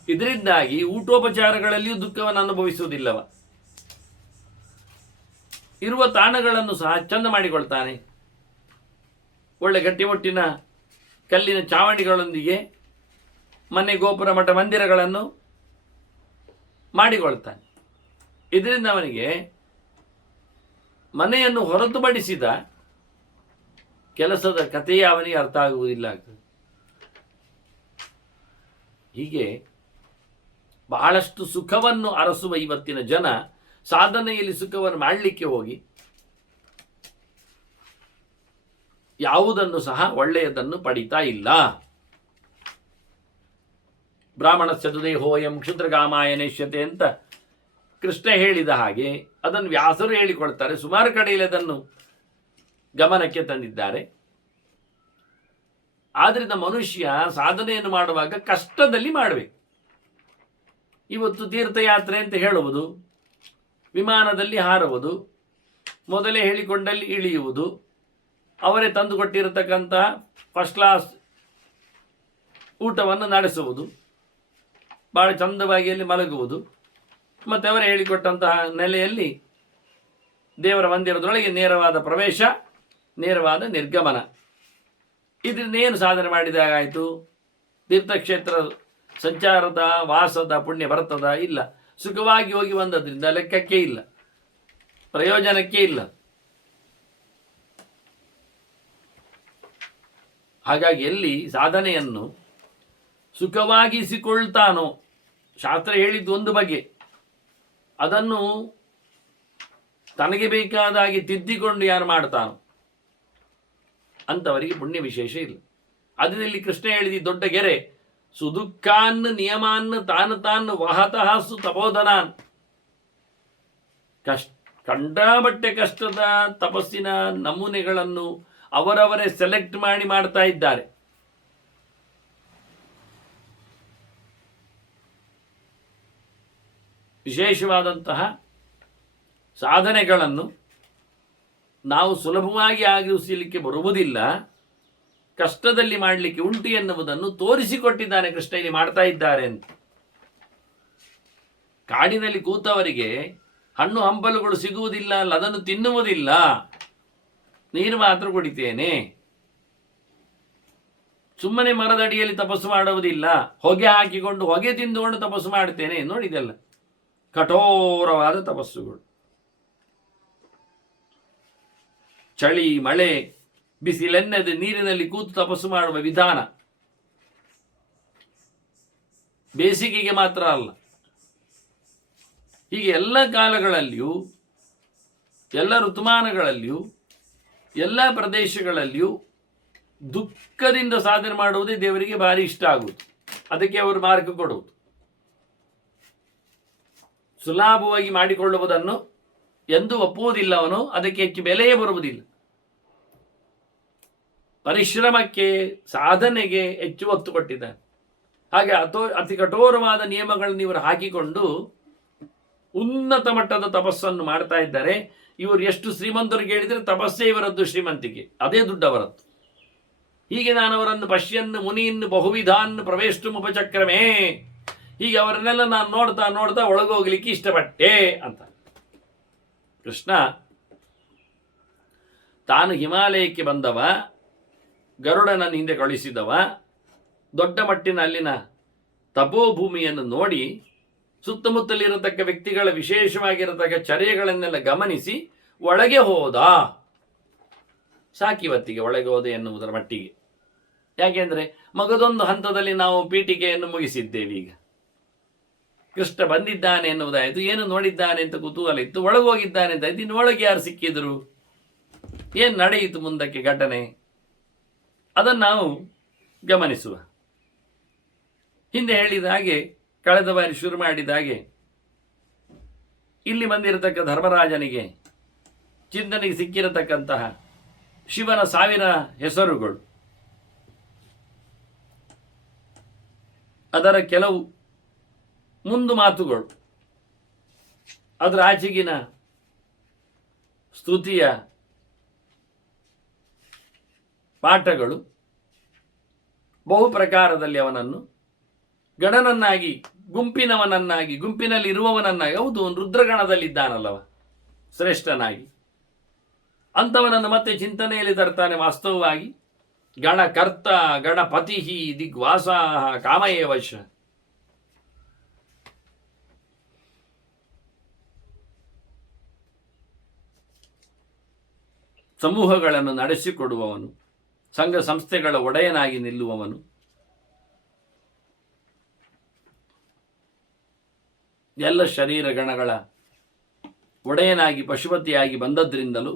ಇದರಿಂದಾಗಿ ಊಟೋಪಚಾರಗಳಲ್ಲಿಯೂ ದುಃಖವನ್ನು ಅನುಭವಿಸುವುದಿಲ್ಲವ. ಇರುವ ತಾಣಗಳನ್ನು ಸಹ ಚಂದ ಮಾಡಿಕೊಳ್ತಾನೆ. ಒಳ್ಳೆ ಗಟ್ಟಿಮುಟ್ಟಿನ ಕಲ್ಲಿನ ಚಾವಣಿಗಳೊಂದಿಗೆ ಮನೆ, ಗೋಪುರ, ಮಠ, ಮಂದಿರಗಳನ್ನು ಮಾಡಿಕೊಳ್ತಾನೆ. ಇದರಿಂದ ಅವನಿಗೆ ಮನೆಯನ್ನು ಹೊರತುಪಡಿಸಿದ ಕೆಲಸದ ಕಥೆಯೇ ಅವನಿಗೆ ಅರ್ಥ ಆಗುವುದಿಲ್ಲ ಆಗ್ತದೆ. ಹೀಗೆ ಬಹಳಷ್ಟು ಸುಖವನ್ನು ಅರಸುವ ಇವತ್ತಿನ ಜನ ಸಾಧನೆಯಲ್ಲಿ ಸುಖವನ್ನು ಮಾಡಲಿಕ್ಕೆ ಹೋಗಿ ಯಾವುದನ್ನು ಸಹ ಒಳ್ಳೆಯದನ್ನು ಪಡಿತಾ ಇಲ್ಲ. ಬ್ರಾಹ್ಮಣ ಚತುದೇಹೋಯಂ ಕ್ಷುದ್ರಗಾಮಾಯ ನೇಷ್ಯತೆ ಅಂತ ಕೃಷ್ಣ ಹೇಳಿದ ಹಾಗೆ ಅದನ್ನು ವ್ಯಾಸರು ಹೇಳಿಕೊಳ್ತಾರೆ. ಸುಮಾರು ಕಡೆಯಲ್ಲಿ ಅದನ್ನು ಗಮನಕ್ಕೆ ತಂದಿದ್ದಾರೆ. ಆದ್ರಿಂದ ಮನುಷ್ಯ ಸಾಧನೆಯನ್ನು ಮಾಡುವಾಗ ಕಷ್ಟದಲ್ಲಿ ಮಾಡಬೇಕು. ಇವತ್ತು ತೀರ್ಥಯಾತ್ರೆ ಅಂತ ಹೇಳುವುದು, ವಿಮಾನದಲ್ಲಿ ಹಾರುವುದು, ಮೊದಲೇ ಹೇಳಿಕೊಂಡಲ್ಲಿ ಇಳಿಯುವುದು, ಅವರೇ ತಂದುಕೊಟ್ಟಿರತಕ್ಕಂಥ ಫಸ್ಟ್ ಕ್ಲಾಸ್ ಊಟವನ್ನು ನಡೆಸುವುದು, ಭಾಳ ಚಂದವಾಗಿ ಅಲ್ಲಿ ಮಲಗುವುದು, ಮತ್ತು ಅವರೇ ಹೇಳಿಕೊಟ್ಟಂತಹ ನೆಲೆಯಲ್ಲಿ ದೇವರ ಮಂದಿರದೊಳಗೆ ನೇರವಾದ ಪ್ರವೇಶ, ನೇರವಾದ ನಿರ್ಗಮನ. ಇದರಿಂದ ಏನು ಸಾಧನೆ ಮಾಡಿದಾಗಾಯಿತು? ತೀರ್ಥಕ್ಷೇತ್ರ ಸಂಚಾರದ ವಾಸದ ಪುಣ್ಯ ಬರ್ತದ? ಇಲ್ಲ. ಸುಖವಾಗಿ ಹೋಗಿ ಬಂದದ್ರಿಂದ ಲೆಕ್ಕಕ್ಕೆ ಇಲ್ಲ, ಪ್ರಯೋಜನಕ್ಕೆ ಇಲ್ಲ. ಹಾಗಾಗಿ ಎಲ್ಲಿ ಸಾಧನೆಯನ್ನು ಸುಖವಾಗಿಸಿಕೊಳ್ತಾನೋ, ಶಾಸ್ತ್ರ ಹೇಳಿದ್ದು ಒಂದು ಬಗೆ, ಅದನ್ನು ತನಗೆ ಬೇಕಾದಾಗಿ ತಿದ್ದಿಕೊಂಡು ಯಾರು ಮಾಡ್ತಾನೋ ಅಂಥವರಿಗೆ ಪುಣ್ಯ ವಿಶೇಷ ಇಲ್ಲ. ಅದರಲ್ಲಿ ಕೃಷ್ಣ ಹೇಳಿದ ದೊಡ್ಡ ಗೆರೆ, ಸುದುಃಖಾನ್ ನಿಯಮಾನ್ ತಾನ್ ವಹತಃ ಸು ತಪೋಧನಾನ್. ಕಂಡಾಬಟ್ಟೆ ಕಷ್ಟದ ತಪಸ್ಸಿನ ನಮೂನೆಗಳನ್ನು ಅವರವರೇ ಸೆಲೆಕ್ಟ್ ಮಾಡಿ ಮಾಡ್ತಾ ಇದ್ದಾರೆ. ವಿಶೇಷವಾದಂತಹ ಸಾಧನೆಗಳನ್ನು ನಾವು ಸುಲಭವಾಗಿ ಆಗಿಸಲಿಕ್ಕೆ ಬರುವುದಿಲ್ಲ, ಕಷ್ಟದಲ್ಲಿ ಮಾಡಲಿಕ್ಕೆ ಉಂಟು ಎನ್ನುವುದನ್ನು ತೋರಿಸಿಕೊಟ್ಟಿದ್ದಾನೆ ಕೃಷ್ಣ. ಇಲ್ಲಿ ಮಾಡ್ತಾ ಇದ್ದಾರೆ ಅಂತ. ಕಾಡಿನಲ್ಲಿ ಕೂತವರಿಗೆ ಹಣ್ಣು ಹಂಪಲುಗಳು ಸಿಗುವುದಿಲ್ಲ ಅಲ್ಲ, ಅದನ್ನು ತಿನ್ನುವುದಿಲ್ಲ, ನೀರು ಮಾತ್ರ ಕುಡಿತೇನೆ. ಸುಮ್ಮನೆ ಮರದಡಿಯಲ್ಲಿ ತಪಸ್ಸು ಮಾಡುವುದಿಲ್ಲ, ಹೊಗೆ ಹಾಕಿಕೊಂಡು ಹೊಗೆ ತಿಂದುಕೊಂಡು ತಪಸ್ಸು ಮಾಡ್ತೇನೆ. ನೋಡಿದೆಲ್ಲ ಕಠೋರವಾದ ತಪಸ್ಸುಗಳು. ಚಳಿ, ಮಳೆ, ಬಿಸಿಲೆನ್ನದೆ ನೀರಿನಲ್ಲಿ ಕೂತು ತಪಸ್ಸು ಮಾಡುವ ವಿಧಾನ ಬೇಸಿಗೆಗೆ ಮಾತ್ರ ಅಲ್ಲ, ಹೀಗೆ ಎಲ್ಲ ಕಾಲಗಳಲ್ಲಿಯೂ, ಎಲ್ಲ ಋತುಮಾನಗಳಲ್ಲಿಯೂ, ಎಲ್ಲ ಪ್ರದೇಶಗಳಲ್ಲಿಯೂ ದುಃಖದಿಂದ ಸಾಧನೆ ಮಾಡುವುದೇ ದೇವರಿಗೆ ಭಾರಿ ಇಷ್ಟ ಆಗುವುದು. ಅದಕ್ಕೆ ಅವರು ಮಾರ್ಗ ಕೊಡುವುದು. ಸುಲಭವಾಗಿ ಮಾಡಿಕೊಳ್ಳುವುದನ್ನು ಎಂದೂ ಒಪ್ಪುವುದಿಲ್ಲ ಅವನು, ಅದಕ್ಕೆ ಹೆಚ್ಚು ಬೆಲೆಯೇ ಬರುವುದಿಲ್ಲ. ಪರಿಶ್ರಮಕ್ಕೆ, ಸಾಧನೆಗೆ ಹೆಚ್ಚು ಒತ್ತು ಕೊಟ್ಟಿದ್ದಾನೆ. ಹಾಗೆ ಅತಿ ಕಠೋರವಾದ ನಿಯಮಗಳನ್ನು ಇವರು ಹಾಕಿಕೊಂಡು ಉನ್ನತ ಮಟ್ಟದ ತಪಸ್ಸನ್ನು ಮಾಡ್ತಾ ಇದ್ದಾರೆ. ಇವರು ಎಷ್ಟು ಶ್ರೀಮಂತರು ಕೇಳಿದರೆ ತಪಸ್ಸೇ ಇವರದ್ದು ಶ್ರೀಮಂತಿಕೆ, ಅದೇ ದುಡ್ಡವರದ್ದು. ಹೀಗೆ ನಾನು ಅವರನ್ನು ಪಶ್ಯನ್ ಮುನಿಯನ್ನು ಬಹುವಿಧಾನ್ ಪ್ರವೇಷ್ಟು ಉಪಚಕ್ರಮೇ, ಹೀಗೆ ಅವರನ್ನೆಲ್ಲ ನಾನು ನೋಡ್ತಾ ನೋಡ್ತಾ ಒಳಗೋಗ್ಲಿಕ್ಕೆ ಇಷ್ಟಪಟ್ಟೆ ಅಂತ ಕೃಷ್ಣ. ತಾನು ಹಿಮಾಲಯಕ್ಕೆ ಬಂದವ, ಗರುಡನನ್ನು ಹಿಂದೆ ಕಳುಹಿಸಿದವ, ದೊಡ್ಡ ಮಟ್ಟಿನ ಅಲ್ಲಿನ ತಪೋಭೂಮಿಯನ್ನು ನೋಡಿ ಸುತ್ತಮುತ್ತಲಿರತಕ್ಕ ವ್ಯಕ್ತಿಗಳ ವಿಶೇಷವಾಗಿರತಕ್ಕ ಚರ್ಯಗಳನ್ನೆಲ್ಲ ಗಮನಿಸಿ ಒಳಗೆ ಹೋದ. ಸಾಕಿವತ್ತಿಗೆ ಒಳಗೆ ಹೋದೆ ಎನ್ನುವುದರ ಮಟ್ಟಿಗೆ. ಯಾಕೆಂದರೆ ಮಗದೊಂದು ಹಂತದಲ್ಲಿ ನಾವು ಪೀಠಿಕೆಯನ್ನು ಮುಗಿಸಿದ್ದೇವೆ. ಈಗ ಕೃಷ್ಣ ಬಂದಿದ್ದಾನೆ ಎನ್ನುವುದಾಯಿತು, ಏನು ನೋಡಿದ್ದಾನೆ ಅಂತ ಕುತೂಹಲ ಇತ್ತು, ಒಳಗೋಗಿದ್ದಾನೆ ಅಂತ ಆಯ್ತು. ಇನ್ನು ಒಳಗೆ ಯಾರು ಸಿಕ್ಕಿದ್ರು, ಏನು ನಡೆಯಿತು ಮುಂದಕ್ಕೆ ಘಟನೆ, ಅದನ್ನು ನಾವು ಗಮನಿಸುವ. ಹಿಂದೆ ಹೇಳಿದ ಹಾಗೆ, ಕಳೆದ ಬಾರಿ ಶುರು ಮಾಡಿದ ಹಾಗೆ, ಇಲ್ಲಿ ಬಂದಿರತಕ್ಕ ಧರ್ಮರಾಜನಿಗೆ ಚಿಂತನೆಗೆ ಸಿಕ್ಕಿರತಕ್ಕಂತಹ ಶಿವನ 1000 ಹೆಸರುಗಳು, ಅದರ ಕೆಲವು ಮುಂದು ಮಾತುಗಳು, ಅದರ ಆಚೆಗಿನ ಸ್ತುತಿಯ ಪಾಠಗಳು, ಬಹು ಪ್ರಕಾರದಲ್ಲಿ ಅವನನ್ನು ಗಣನನ್ನಾಗಿ, ಗುಂಪಿನವನನ್ನಾಗಿ, ಗುಂಪಿನಲ್ಲಿ ಇರುವವನನ್ನಾಗಿ, ಹೌದು ಅವನು ರುದ್ರಗಣದಲ್ಲಿದ್ದಾನಲ್ಲವ ಶ್ರೇಷ್ಠನಾಗಿ, ಅಂಥವನನ್ನು ಮತ್ತೆ ಚಿಂತನೆಯಲ್ಲಿ ತರ್ತಾನೆ. ವಾಸ್ತವವಾಗಿ ಗಣಕರ್ತ ಗಣಪತಿ ದಿಗ್ವಾಸ ಕಾಮಯೇವಶ. ಸಮೂಹಗಳನ್ನು ನಡೆಸಿಕೊಡುವವನು, ಸಂಘ ಸಂಸ್ಥೆಗಳ ಒಡೆಯನಾಗಿ ನಿಲ್ಲುವವನು, ಎಲ್ಲ ಶರೀರ ಗಣಗಳ ಒಡೆಯನಾಗಿ ಪಶುಪತಿಯಾಗಿ ಬಂದದ್ರಿಂದಲೂ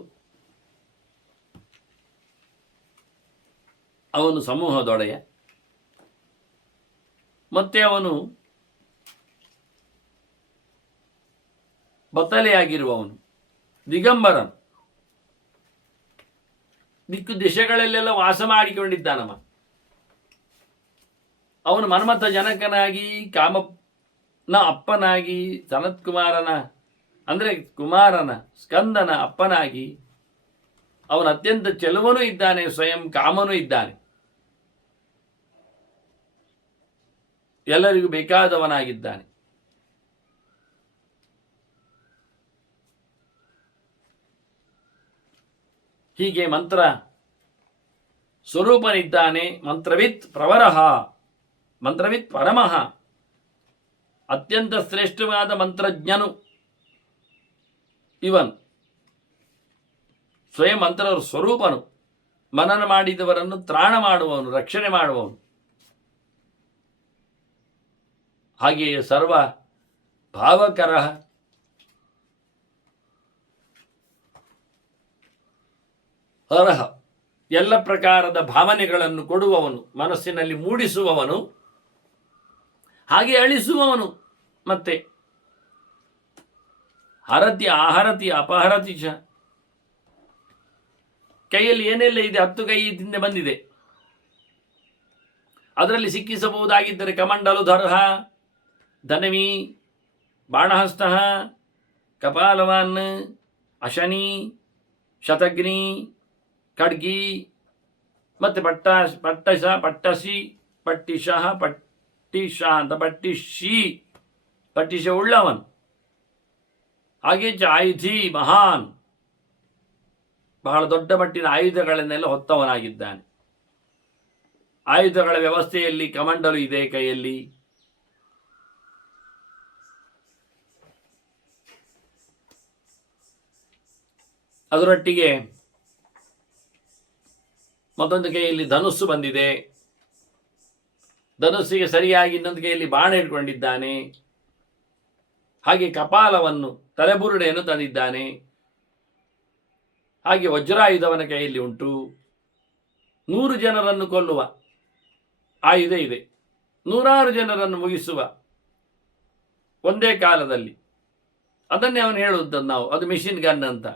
ಅವನು ಸಮೂಹದೊಡೆಯ. ಮತ್ತೆ ಅವನು ಬತ್ತಲೆಯಾಗಿರುವವನು, ದಿಗಂಬರನು, ದಿಕ್ಕು ದಿಶೆಗಳಲ್ಲೆಲ್ಲ ವಾಸ ಮಾಡಿಕೊಂಡಿದ್ದಾನವ. ಅವನು ಮನ್ಮಥ ಜನಕನಾಗಿ, ಕಾಮನ ಅಪ್ಪನಾಗಿ, ಸನತ್ಕುಮಾರನ ಅಂದರೆ ಕುಮಾರನ ಸ್ಕಂದನ ಅಪ್ಪನಾಗಿ, ಅವನು ಅತ್ಯಂತ ಚೆಲುವನೂ ಇದ್ದಾನೆ, ಸ್ವಯಂ ಕಾಮನೂ ಇದ್ದಾನೆ, ಎಲ್ಲರಿಗೂ ಬೇಕಾದವನಾಗಿದ್ದಾನೆ. ಹೀಗೆ ಮಂತ್ರ ಸ್ವರೂಪನಿದ್ದಾನೆ. ಮಂತ್ರವಿತ್ ಪ್ರವರಃ, ಮಂತ್ರವಿತ್ ಪರಮಃ, ಅತ್ಯಂತ ಶ್ರೇಷ್ಠವಾದ ಮಂತ್ರಜ್ಞನು ಇವನು. ಸ್ವಯಂ ಮಂತ್ರ ಸ್ವರೂಪನು, ಮನನ ಮಾಡಿದವರನ್ನು ತ್ರಾಣ ಮಾಡುವವನು, ರಕ್ಷಣೆ ಮಾಡುವವನು. ಹಾಗೆಯೇ ಸರ್ವ ಭಾವಕರ, ಅರ್ಹ, ಎಲ್ಲ ಪ್ರಕಾರದ ಭಾವನೆಗಳನ್ನು ಕೊಡುವವನು, ಮನಸ್ಸಿನಲ್ಲಿ ಮೂಡಿಸುವವನು, ಹಾಗೆ ಅಳಿಸುವವನು. ಮತ್ತೆ ಹರತಿ ಆಹರತಿ ಅಪಹರತಿ ಚ, ಕೈಯಲ್ಲಿ ಏನೆಲ್ಲ ಇದೆ, 10 ಕೈಯಿಂದ ಬಂದಿದೆ, ಅದರಲ್ಲಿ ಸಿಕ್ಕಿಸಬಹುದಾಗಿದ್ದರೆ ಕಮಂಡಲುಧರಃ, ಧನವಿ, ಬಾಣಹಸ್ತ, ಕಪಾಲವಾನ್, ಅಶನಿ, ಶತಗ್ನಿ, ಖಡ್ಗಿ, ಮತ್ತೆ ಪಟ್ಟಿಶ ಅಂತ ಪಟ್ಟಿಶ ಉಳ್ಳವನು. ಹಾಗೆ ಆಯುಧಿ ಮಹಾನ್, ಬಹಳ ದೊಡ್ಡ ಮಟ್ಟಿನ ಆಯುಧಗಳನ್ನೆಲ್ಲ ಹೊತ್ತವನಾಗಿದ್ದಾನೆ. ಆಯುಧಗಳ ವ್ಯವಸ್ಥೆಯಲ್ಲಿ ಕಮಂಡಲು ಇದೆ ಕೈಯಲ್ಲಿ. ಅದರೊಟ್ಟಿಗೆ ಮತ್ತೊಂದು ಕೈಯಲ್ಲಿ ಧನುಸ್ಸು ಬಂದಿದೆ, ಧನುಸ್ಸಿಗೆ ಸರಿಯಾಗಿ ಇನ್ನೊಂದು ಕೈಯಲ್ಲಿ ಬಾಣ ಇಟ್ಕೊಂಡಿದ್ದಾನೆ. ಹಾಗೆ ಕಪಾಲವನ್ನು, ತಲೆಬುರುಡೆಯನ್ನು ತಂದಿದ್ದಾನೆ. ಹಾಗೆ ವಜ್ರಾಯುಧವನ ಕೈಯಲ್ಲಿ ಉಂಟು. 100 ಜನರನ್ನು ಕೊಲ್ಲುವ ಆಯುಧ ಇದೆ, 100 ಜನರನ್ನು ಮುಗಿಸುವ ಒಂದೇ ಕಾಲದಲ್ಲಿ. ಅದನ್ನೇ ಅವನು ಹೇಳುವಂಥದ್ದು ನಾವು, ಅದು ಮಿಷಿನ್ ಗನ್ ಅಂತ,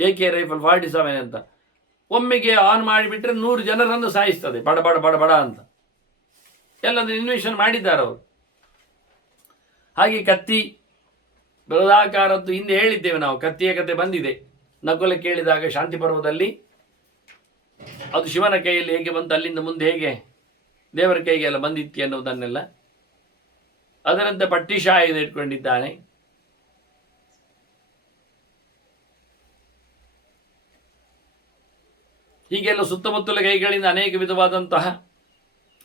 AK ರೈಫಲ್ 47 ಅಂತ. ಒಮ್ಮೆಗೆ ಆನ್ ಮಾಡಿಬಿಟ್ರೆ 100 ಜನರನ್ನು ಸಾಯಿಸ್ತದೆ, ಬಡ ಬಡ ಬಡ ಬಡ ಅಂತ. ಎಲ್ಲದನ್ನು ಇನ್ವೆನ್ಷನ್ ಮಾಡಿದ್ದಾರೆ ಅವರು. ಹಾಗೆ ಕತ್ತಿ, ಬೃಹದಾಕಾರದ್ದು ಹಿಂದೆ ಹೇಳಿದ್ದೇವೆ ನಾವು, ಕತ್ತಿಯ ಕತೆ ಬಂದಿದೆ. ನಕುಲ ಕೇಳಿದಾಗ ಶಾಂತಿ ಪರ್ವದಲ್ಲಿ ಅದು ಶಿವನ ಕೈಯಲ್ಲಿ ಹೇಗೆ ಬಂತು, ಅಲ್ಲಿಂದ ಮುಂದೆ ಹೇಗೆ ದೇವರ ಕೈಗೆ ಎಲ್ಲ ಬಂದಿತ್ತು ಎನ್ನುವುದನ್ನೆಲ್ಲ. ಅದರಂತೆ ಪಟ್ಟಿಶ ಆಯುಧ ಇಟ್ಕೊಂಡಿದ್ದಾನೆ. ಹೀಗೆಲ್ಲ ಸುತ್ತಮುತ್ತಲ ಕೈಗಳಿಂದ ಅನೇಕ ವಿಧವಾದಂತಹ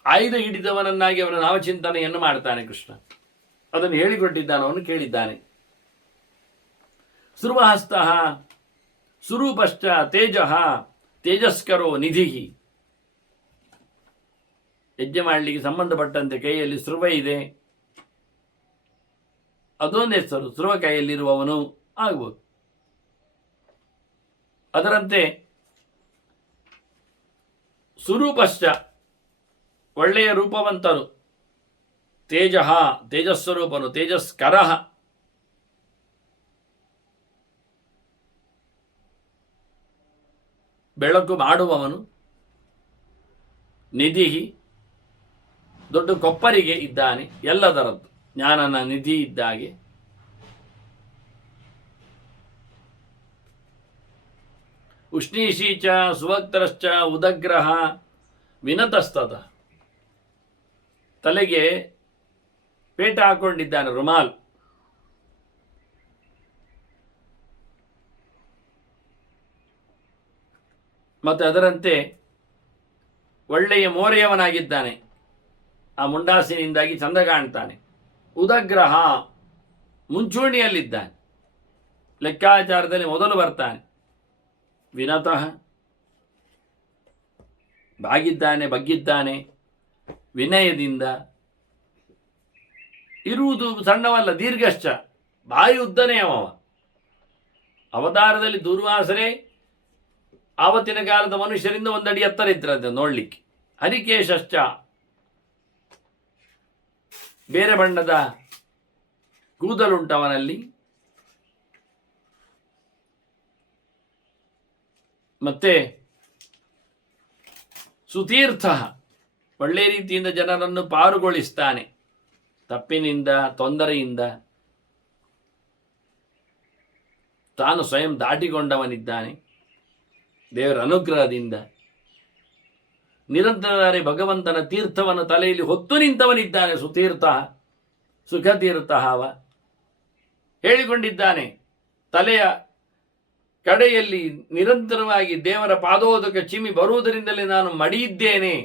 ಆಯುಧ ಹಿಡಿದವನನ್ನಾಗಿ ಅವನ ನಾಮಚಿಂತನೆಯನ್ನು ಮಾಡ್ತಾನೆ ಕೃಷ್ಣ. ಅದನ್ನು ಹೇಳಿಕೊಟ್ಟಿದ್ದಾನೆ, ಅವನು ಕೇಳಿದ್ದಾನೆ. ಸುರ್ವಹಸ್ತ ಸುರೂಪಶ್ಚ ತೇಜಃ ತೇಜಸ್ಕರೋ ನಿಧಿ. ಯಜ್ಞ ಮಾಡಲಿಕ್ಕೆ ಸಂಬಂಧಪಟ್ಟಂತೆ ಕೈಯಲ್ಲಿ ಸುರ್ವ ಇದೆ, ಅದೊಂದು ಹೆಸರು, ಸುರ್ವ ಕೈಯಲ್ಲಿರುವವನು ಆಗ್ಬೋದು. ಅದರಂತೆ ಸುರೂಪಶ್ಚ, ಒಳ್ಳೆಯ ರೂಪವಂತನು, ತೇಜಃ ತೇಜಸ್ವರೂಪನು, ತೇಜಸ್ಕರಃ, ಬೆಳಕು ಮಾಡುವವನು, ನಿಧಿ, ದೊಡ್ಡ ಕೊಪ್ಪರಿಗೆ ಇದ್ದಾನೆ, ಎಲ್ಲದರದ್ದು ಜ್ಞಾನನ ನಿಧಿ ಇದ್ದಾಗೆ. ಉಷ್ಣೀಶೀಚ ಸುವಕ್ತರಶ್ಚ ಉದಗ್ರಹ ವಿನತಸ್ತದ, ತಲೆಗೆ ಪೇಟ ಹಾಕೊಂಡಿದ್ದಾನೆ, ರುಮಾಲ್. ಮತ್ತು ಅದರಂತೆ ಒಳ್ಳೆಯ ಮೋರೆಯವನಾಗಿದ್ದಾನೆ, ಆ ಮುಂಡಾಸಿನಿಂದಾಗಿ ಚಂದ ಕಾಣ್ತಾನೆ. ಉದಗ್ರಹ, ಮುಂಚೂಣಿಯಲ್ಲಿದ್ದಾನೆ, ಲೆಕ್ಕಾಚಾರದಲ್ಲಿ ಮೊದಲು ಬರ್ತಾನೆ. ವಿನತಃ, ಬಗ್ಗಿದ್ದಾನೆ, ವಿನಯದಿಂದ. ಇರುವುದು ಸಣ್ಣವಲ್ಲ, ದೀರ್ಘಶ್ಚ, ಬಾಯಿ ಉದ್ದನೇ ಅವ. ಅವತಾರದಲ್ಲಿ ದುರ್ವಾಸರೆ ಆವತ್ತಿನ ಕಾಲದ ಮನುಷ್ಯರಿಂದ ಒಂದಡಿ ಎತ್ತರ ಇದ್ರಂತೆ ನೋಡ್ಲಿಕ್ಕೆ. ಹರಿಕೇಶಶ್ಚ, ಬೇರೆ ಬಣ್ಣದ ಕೂದಲುಂಟವನಲ್ಲಿ. ಮತ್ತೆ ಸುತೀರ್ಥ, ಒಳ್ಳೆ ರೀತಿಯಿಂದ ಜನರನ್ನು ಪಾರುಗೊಳಿಸ್ತಾನೆ. ತಪ್ಪಿನಿಂದ, ತೊಂದರೆಯಿಂದ ತಾನು ಸ್ವಯಂ ದಾಟಿಕೊಂಡವನಿದ್ದಾನೆ. ದೇವರ ಅನುಗ್ರಹದಿಂದ ನಿರಂತರ ಭಗವಂತನ ತೀರ್ಥವನ್ನು ತಲೆಯಲ್ಲಿ ಹೊತ್ತು ನಿಂತವನಿದ್ದಾನೆ. ಸುತೀರ್ಥ ಸುಖತೀರ್ಥ ಅವ ಹೇಳಿಕೊಂಡಿದ್ದಾನೆ. ತಲೆಯ ಕಡೆಯಲ್ಲಿ ನಿರಂತರವಾಗಿ ದೇವರ ಪಾದೋದಕ ಚಿಮ್ಮಿ ಬರುವುದರಿಂದಲೇ ನಾನು ಮಡಿಯಿದ್ದೇನೆ.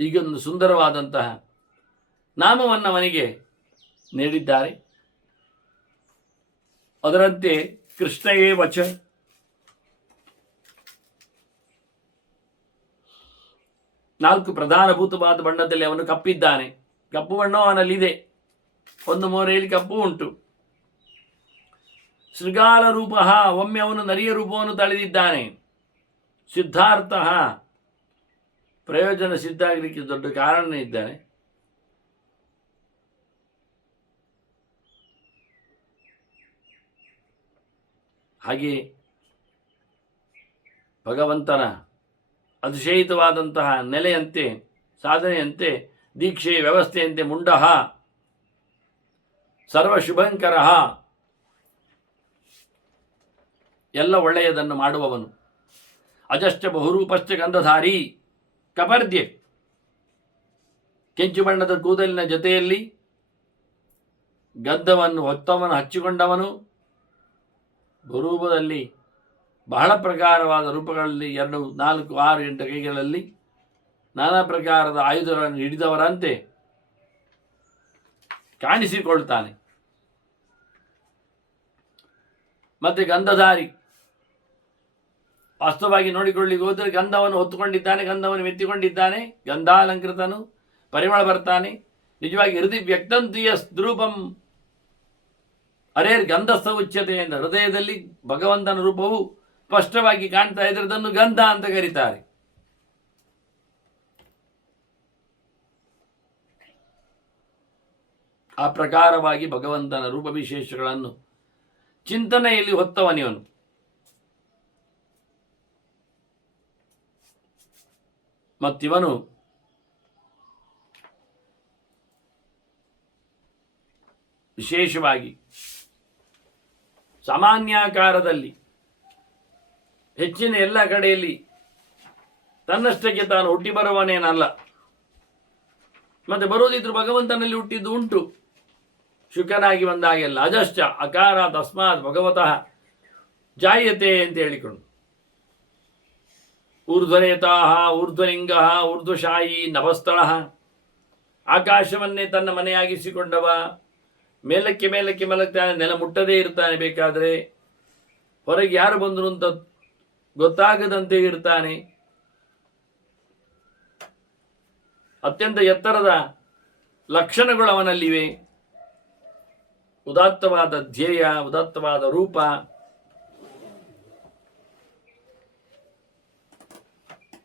ಈಗೊಂದು ಸುಂದರವಾದಂತಹ ನಾಮವನ್ನು ಅವನಿಗೆ ನೀಡಿದ್ದಾರೆ. ಅದರಂತೆ ಕೃಷ್ಣಯೇ ವಚ, ನಾಲ್ಕು ಪ್ರಧಾನಭೂತವಾದ ಬಣ್ಣದಲ್ಲಿ ಅವನು ಕಪ್ಪಿದ್ದಾನೆ. ಕಪ್ಪು ಬಣ್ಣ ಅವನಲ್ಲಿದೆ, ಒಂದು ಮೋರೆಯಲ್ಲಿ ಕಪ್ಪು ಉಂಟು. ಶೃಗಾಲ ರೂಪ, ಒಮ್ಮೆ ಅವನು ನರಿಯ ರೂಪವನ್ನು ತಳೆದಿದ್ದಾನೆ. ಸಿದ್ಧಾರ್ಥ, ಪ್ರಯೋಜನ ಸಿದ್ಧ ಆಗಲಿಕ್ಕೆ ದೊಡ್ಡ ಕಾರಣ ಇದ್ದಾನೆ. ಹಾಗೆ ಭಗವಂತನ ಅತಿಶಯಿತವಾದಂತಹ ನೆಲೆಯಂತೆ, ಸಾಧನೆಯಂತೆ, ದೀಕ್ಷೆಯ ವ್ಯವಸ್ಥೆಯಂತೆ ಮುಂಡಃ ಸರ್ವಶುಭಂಕರ, ಎಲ್ಲ ಒಳ್ಳೆಯದನ್ನು ಮಾಡುವವನು. ಅಜಶ್ಚ ಬಹುರೂಪಶ್ಚ ಗಂಧಧಾರಿ ಕಪರ್ದ್ಯೆ, ಕೆಂಚು ಬಣ್ಣದ ಕೂದಲಿನ ಜೊತೆಯಲ್ಲಿ ಗಂಧವನ್ನು ಹೊತ್ತವನು, ಹಚ್ಚಿಕೊಂಡವನು. ಬಹುರೂಪದಲ್ಲಿ ಬಹಳ ಪ್ರಕಾರವಾದ ರೂಪಗಳಲ್ಲಿ 2, 4, 6, 8 ಕೈಗಳಲ್ಲಿ ನಾನಾ ಪ್ರಕಾರದ ಆಯುಧಗಳನ್ನು ಹಿಡಿದವರಂತೆ ಕಾಣಿಸಿಕೊಳ್ತಾನೆ. ಮತ್ತೆ ಗಂಧಧಾರಿ, ವಾಸ್ತವವಾಗಿ ನೋಡಿಕೊಳ್ಳಿಕ್ಕೆ ಹೋದರೆ ಗಂಧವನ್ನು ಹೊತ್ತುಕೊಂಡಿದ್ದಾನೆ, ಗಂಧವನ್ನು ಮೆತ್ತಿಕೊಂಡಿದ್ದಾನೆ, ಗಂಧಾಲಂಕೃತನು, ಪರಿಮಳ ಬರ್ತಾನೆ. ನಿಜವಾಗಿ ಹೃದಯ ವ್ಯಕ್ತಂತಿಯ ದ್ರೂಪಂ ಅರೇರ್ ಗಂಧಸ್ಥ ಉಚ್ಯತೆ ಎಂದ, ಹೃದಯದಲ್ಲಿ ಭಗವಂತನ ರೂಪವು ಸ್ಪಷ್ಟವಾಗಿ ಕಾಣ್ತಾ ಇದ್ರದನ್ನು ಗಂಧ ಅಂತ ಕರೀತಾರೆ. ಆ ಪ್ರಕಾರವಾಗಿ ಭಗವಂತನ ರೂಪ ವಿಶೇಷಗಳನ್ನು ಚಿಂತನೆಯಲ್ಲಿ ಹೊತ್ತವನಿವನು. ಮತ್ತಿವನು ವಿಶೇಷವಾಗಿ ಸಾಮಾನ್ಯಾಕಾರದಲ್ಲಿ ಹೆಚ್ಚಿನ ಎಲ್ಲ ಕಡೆಯಲ್ಲಿ ತನ್ನಷ್ಟಕ್ಕೆ ತಾನು ಹುಟ್ಟಿ ಬರುವನೇನಲ್ಲ. ಮತ್ತೆ ಬರೋದಿದ್ರು ಭಗವಂತನಲ್ಲಿ ಹುಟ್ಟಿದ್ದು ಉಂಟು. ಶುಕನಾಗಿ ಬಂದಾಗೆಲ್ಲ ಅಜಶ್ಚ ಅಕಾರ ತಸ್ಮಾತ್ ಭಗವತಃ ಜಾಯತೆ ಅಂತ ಹೇಳಿಕೊಂಡು, ಊರ್ಧ್ವರೇತಾಹ ಊರ್ಧ್ವಲಿಂಗ ಊರ್ಧ್ವಶಾಯಿ ನಭಸ್ಥಳ, ಆಕಾಶವನ್ನೇ ತನ್ನ ಮನೆಯಾಗಿಸಿಕೊಂಡವ, ಮೇಲಕ್ಕೆ ಮೇಲಕ್ಕೆ ಮಲಗ್ತಾನೆ, ನೆಲ ಮುಟ್ಟದೇ ಇರ್ತಾನೆ. ಬೇಕಾದರೆ ಹೊರಗೆ ಯಾರು ಬಂದರು ಅಂತ ಗೊತ್ತಾಗದಂತೆ ಇರ್ತಾನೆ. ಅತ್ಯಂತ ಎತ್ತರದ ಲಕ್ಷಣಗಳು ಅವನಲ್ಲಿವೆ. ಉದಾತ್ತವಾದ ಧ್ಯೇಯ, ಉದಾತ್ತವಾದ ರೂಪ,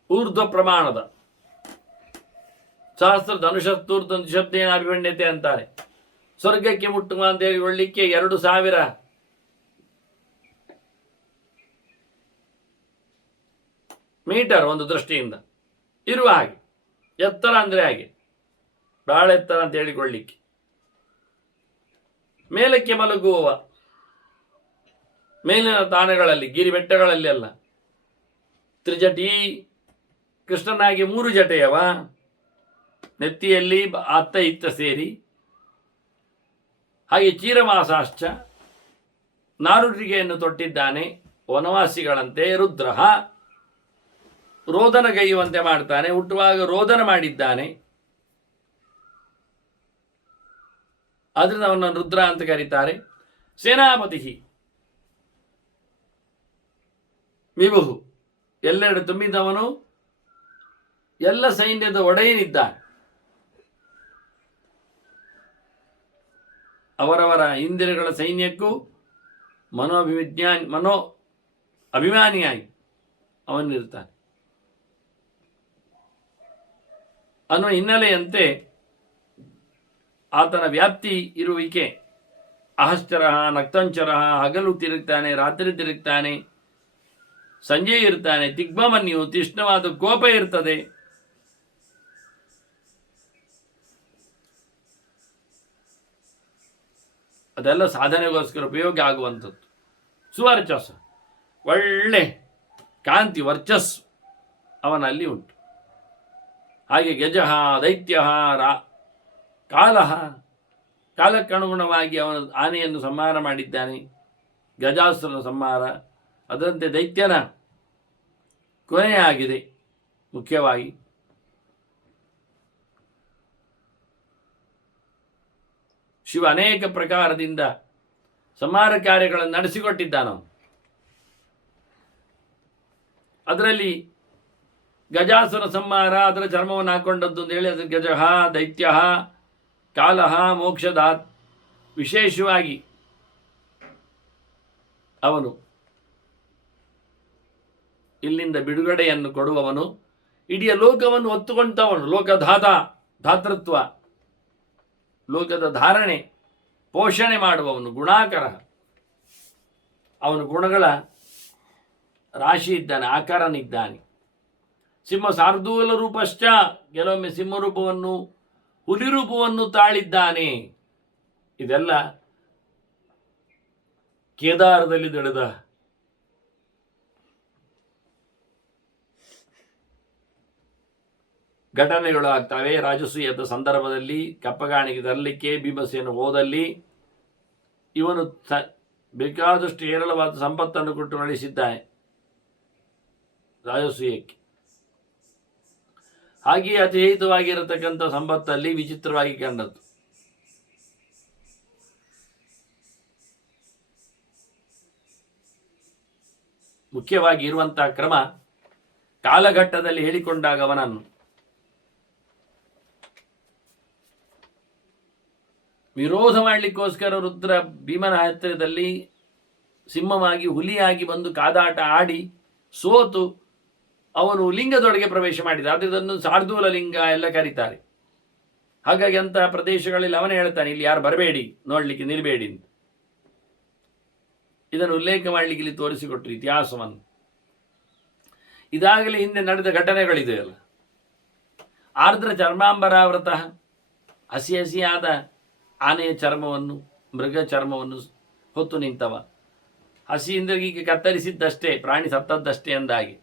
ಊರ್ಧ್ವ ಪ್ರಮಾಣದ ಸಹಸ್ರ ಧನುಷತ್ತೂರ್ಧ ಶಬ್ದೇನ ಅಭಿಮನ್ಯತೆ ಅಂತಾರೆ. ಸ್ವರ್ಗಕ್ಕೆ ಮುಟ್ಟುವ ಅಂತ ಹೇಳಿಕೊಳ್ಳಿಕ್ಕೆ 2000 ಮೀಟರ್ ಒಂದು ದೃಷ್ಟಿಯಿಂದ ಇರುವ ಹಾಗೆ ಎತ್ತರ ಅಂದರೆ ಹಾಗೆ ಬಹಳ ಎತ್ತರ ಅಂತ ಹೇಳಿಕೊಳ್ಳಿಕ್ಕೆ. ಮೇಲಕ್ಕೆ ಮಲಗುವವ, ಮೇಲಿನ ತಾಣಗಳಲ್ಲಿ, ಗಿರಿ ಬೆಟ್ಟಗಳಲ್ಲಿ ಅಲ್ಲ. ತ್ರಿಜಟಿ, ಕೃಷ್ಣನಾಗಿ 3 ಜಟೆಯವ, ನೆತ್ತಿಯಲ್ಲಿ ಅತ್ತ ಇತ್ತ ಸೇರಿ. ಹಾಗೆ ಚೀರಮಾಸಾಶ್ಚ, ನಾರುಡಿಗೆಯನ್ನು ತೊಟ್ಟಿದ್ದಾನೆ ವನವಾಸಿಗಳಂತೆ. ರುದ್ರ ರೋದನಗೈಯುವಂತೆ ಮಾಡ್ತಾನೆ, ಹುಟ್ಟುವಾಗ ರೋದನ ಮಾಡಿದ್ದಾನೆ, ಆದ್ರಿಂದ ಅವನನ್ನು ರುದ್ರ ಅಂತ ಕರೀತಾರೆ. ಸೇನಾಪತಿ ವಿಭು, ಎಲ್ಲೆಡೆ ತುಂಬಿದವನು, ಎಲ್ಲ ಸೈನ್ಯದ ಒಡೆಯನಿದ್ದಾನೆ. ಅವರವರ ಇಂದ್ರಿಯಗಳ ಸೈನ್ಯಕ್ಕೂ ಮನೋ ಅಭಿಮಾನಿಯಾಗಿ ಅವನಿರ್ತಾನೆ ಅನ್ನೋ ಹಿನ್ನೆಲೆಯಂತೆ ಆತನ ವ್ಯಾಪ್ತಿ ಇರುವಿಕೆ. ಅಹಶ್ಚರ ನಕ್ತಂಚರ, ಹಗಲು ತಿರುಗ್ತಾನೆ, ರಾತ್ರಿ ತಿರುಗ್ತಾನೆ, ಸಂಜೆ ಇರ್ತಾನೆ, ತಿಗ್ಮಮನ್ಯು, ತೀಕ್ಷ್ಣವಾದ ಕೋಪ ಇರ್ತದೆ. ಅದೆಲ್ಲ ಸಾಧನೆಗೋಸ್ಕರ ಉಪಯೋಗ ಆಗುವಂಥದ್ದು. ಸುವರ್ಚಸ್ಸ, ಒಳ್ಳೆ ಕಾಂತಿ ವರ್ಚಸ್ಸು ಅವನಲ್ಲಿ ಉಂಟು. ಹಾಗೆ ಗಜಃ ದೈತ್ಯ ಕಾಲಕ್ಕನುಗುಣವಾಗಿ ಅವನ ಆನೆಯನ್ನು ಸಂಹಾರ ಮಾಡಿದ್ದಾನೆ. ಗಜಾಸುರನ ಸಂಹಾರ, ಅದರಂತೆ ದೈತ್ಯನ ಕೊನೆಯಾಗಿದೆ. ಮುಖ್ಯವಾಗಿ ಶಿವ ಅನೇಕ ಪ್ರಕಾರದಿಂದ ಸಂಹಾರ ಕಾರ್ಯಗಳನ್ನು ನಡೆಸಿಕೊಟ್ಟಿದ್ದಾನವನು. ಅದರಲ್ಲಿ ಗಜಾಸುರ ಸಂಹಾರ, ಅದರ ಚರ್ಮವನ್ನು ಹಾಕೊಂಡದ್ದು ಅಂತ ಹೇಳಿ ಅದು ಗಜಃ ದೈತ್ಯ ಕಾಲಃ ಮೋಕ್ಷದಾತ್. ವಿಶೇಷವಾಗಿ ಅವನು ಇಲ್ಲಿಂದ ಬಿಡುಗಡೆಯನ್ನು ಕೊಡುವವನು, ಇಡೀ ಲೋಕವನ್ನು ಹೊತ್ತುಕೊಂಡವನು, ಧಾತೃತ್ವ, ಲೋಕದ ಧಾರಣೆ ಪೋಷಣೆ ಮಾಡುವವನು, ಗುಣಾಕರ. ಅವನು ಗುಣಗಳ ರಾಶಿ ಇದ್ದಾನೆ, ಆಕಾರನಿದ್ದಾನೆ. ಸಿಂಹ ಶಾರ್ದೂಲ ರೂಪಶ್ಚ, ಕೆಲವೊಮ್ಮೆ ಸಿಂಹರೂಪವನ್ನು ಹುಲಿ ರೂಪವನ್ನು ತಾಳಿದ್ದಾನೆ. ಇದೆಲ್ಲ ಕೇದಾರದಲ್ಲಿ ನಡೆದ ಘಟನೆಗಳು ಆಗ್ತವೆ. ರಾಜಸೂಯದ ಸಂದರ್ಭದಲ್ಲಿ ಕಪ್ಪಗಾಣಿಗೆ ತರಲಿಕ್ಕೆ ಭೀಮಸೇನ ಹೋದಲ್ಲಿ ಇವನು ಬೇಕಾದಷ್ಟು ಹೇರಳವಾದ ಸಂಪತ್ತನ್ನು ಕೊಟ್ಟು ನಡೆಸಿದ್ದಾನೆ ರಾಜಸೂಯಕ್ಕೆ. ಹಾಗೆಯೇ ಅತಿಹಿತವಾಗಿರತಕ್ಕಂಥ ಸಂಪತ್ತಲ್ಲಿ ವಿಚಿತ್ರವಾಗಿ ಕಂಡದ್ದು ಮುಖ್ಯವಾಗಿ ಇರುವಂತಹ ಕ್ರಮ, ಕಾಲಘಟ್ಟದಲ್ಲಿ ಹೇಳಿಕೊಂಡಾಗ ಅವನನ್ನು ವಿರೋಧ ಮಾಡಲಿಕ್ಕೋಸ್ಕರ ರುದ್ರ ಭೀಮನ ಹತ್ತಿರದಲ್ಲಿ ಸಿಂಹವಾಗಿ ಹುಲಿಯಾಗಿ ಬಂದು ಕಾದಾಟ ಆಡಿ ಸೋತು ಅವನು ಲಿಂಗದೊಳಗೆ ಪ್ರವೇಶ ಮಾಡಿದ. ಆದರೆ ಇದನ್ನು ಶಾರ್ದೂಲ ಲಿಂಗ ಎಲ್ಲ ಕರೀತಾರೆ. ಹಾಗಾಗಿ ಅಂತಹ ಪ್ರದೇಶಗಳಲ್ಲಿ ಅವನೇ ಹೇಳ್ತಾನೆ, ಇಲ್ಲಿ ಯಾರು ಬರಬೇಡಿ, ನೋಡ್ಲಿಕ್ಕೆ ನಿಲ್ಬೇಡಿ ಅಂತ. ಇದನ್ನು ಉಲ್ಲೇಖ ಮಾಡಲಿಕ್ಕೆ ಇಲ್ಲಿ ತೋರಿಸಿಕೊಟ್ರು ಇತಿಹಾಸವನ್ನು. ಇದಾಗಲೇ ಹಿಂದೆ ನಡೆದ ಘಟನೆಗಳಿದೆಯಲ್ಲ. ಆರ್ದ್ರ ಚರ್ಮಾಂಬರಾವೃತ, ಹಸಿ ಹಸಿಯಾದ ಆನೆಯ ಚರ್ಮವನ್ನು, ಮೃಗ ಚರ್ಮವನ್ನು ಹೊತ್ತು ನಿಂತವ. ಹಸಿಯಿಂದ ಈಗ ಕತ್ತರಿಸಿದ್ದಷ್ಟೇ, ಪ್ರಾಣಿ ಸತ್ತದ್ದಷ್ಟೇ ಅಂದಾಗಿ.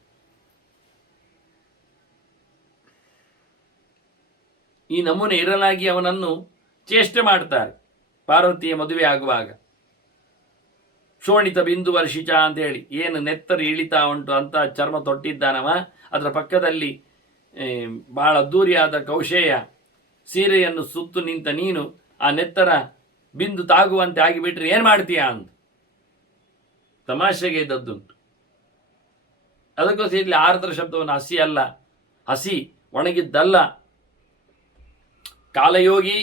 ಈ ನಮೂನೆ ಇರಲಾಗಿ ಅವನನ್ನು ಚೇಷ್ಟೆ ಮಾಡ್ತಾರೆ ಪಾರ್ವತಿಯ ಮದುವೆ ಆಗುವಾಗ. ಶೋಣಿತ ಬಿಂದು ವರ್ಷಿಚ ಅಂತ ಹೇಳಿ, ಏನು ನೆತ್ತರು ಇಳಿತಾ ಉಂಟು ಅಂತ ಚರ್ಮ ತೊಟ್ಟಿದ್ದಾನವ. ಅದರ ಪಕ್ಕದಲ್ಲಿ ಬಹಳ ಅದ್ದೂರಿಯಾದ ಕೌಶೇಯ ಸೀರೆಯನ್ನು ಸುತ್ತು ನಿಂತ ನೀನು ಆ ನೆತ್ತರ ಬಿಂದು ತಾಗುವಂತೆ ಆಗಿಬಿಟ್ರೆ ಏನು ಮಾಡ್ತೀಯಾ ಅಂತ ತಮಾಷೆಗೆ ಇದ್ದದ್ದುಂಟು. ಅದಕ್ಕೋಸ್ಕರ ಇಲ್ಲಿ ಆರ್ದ್ರ ಶಬ್ದವನ್ನು ಹಸಿ ಅಲ್ಲ, ಹಸಿ ಒಣಗಿದ್ದಲ್ಲ. ಕಾಲಯೋಗಿ,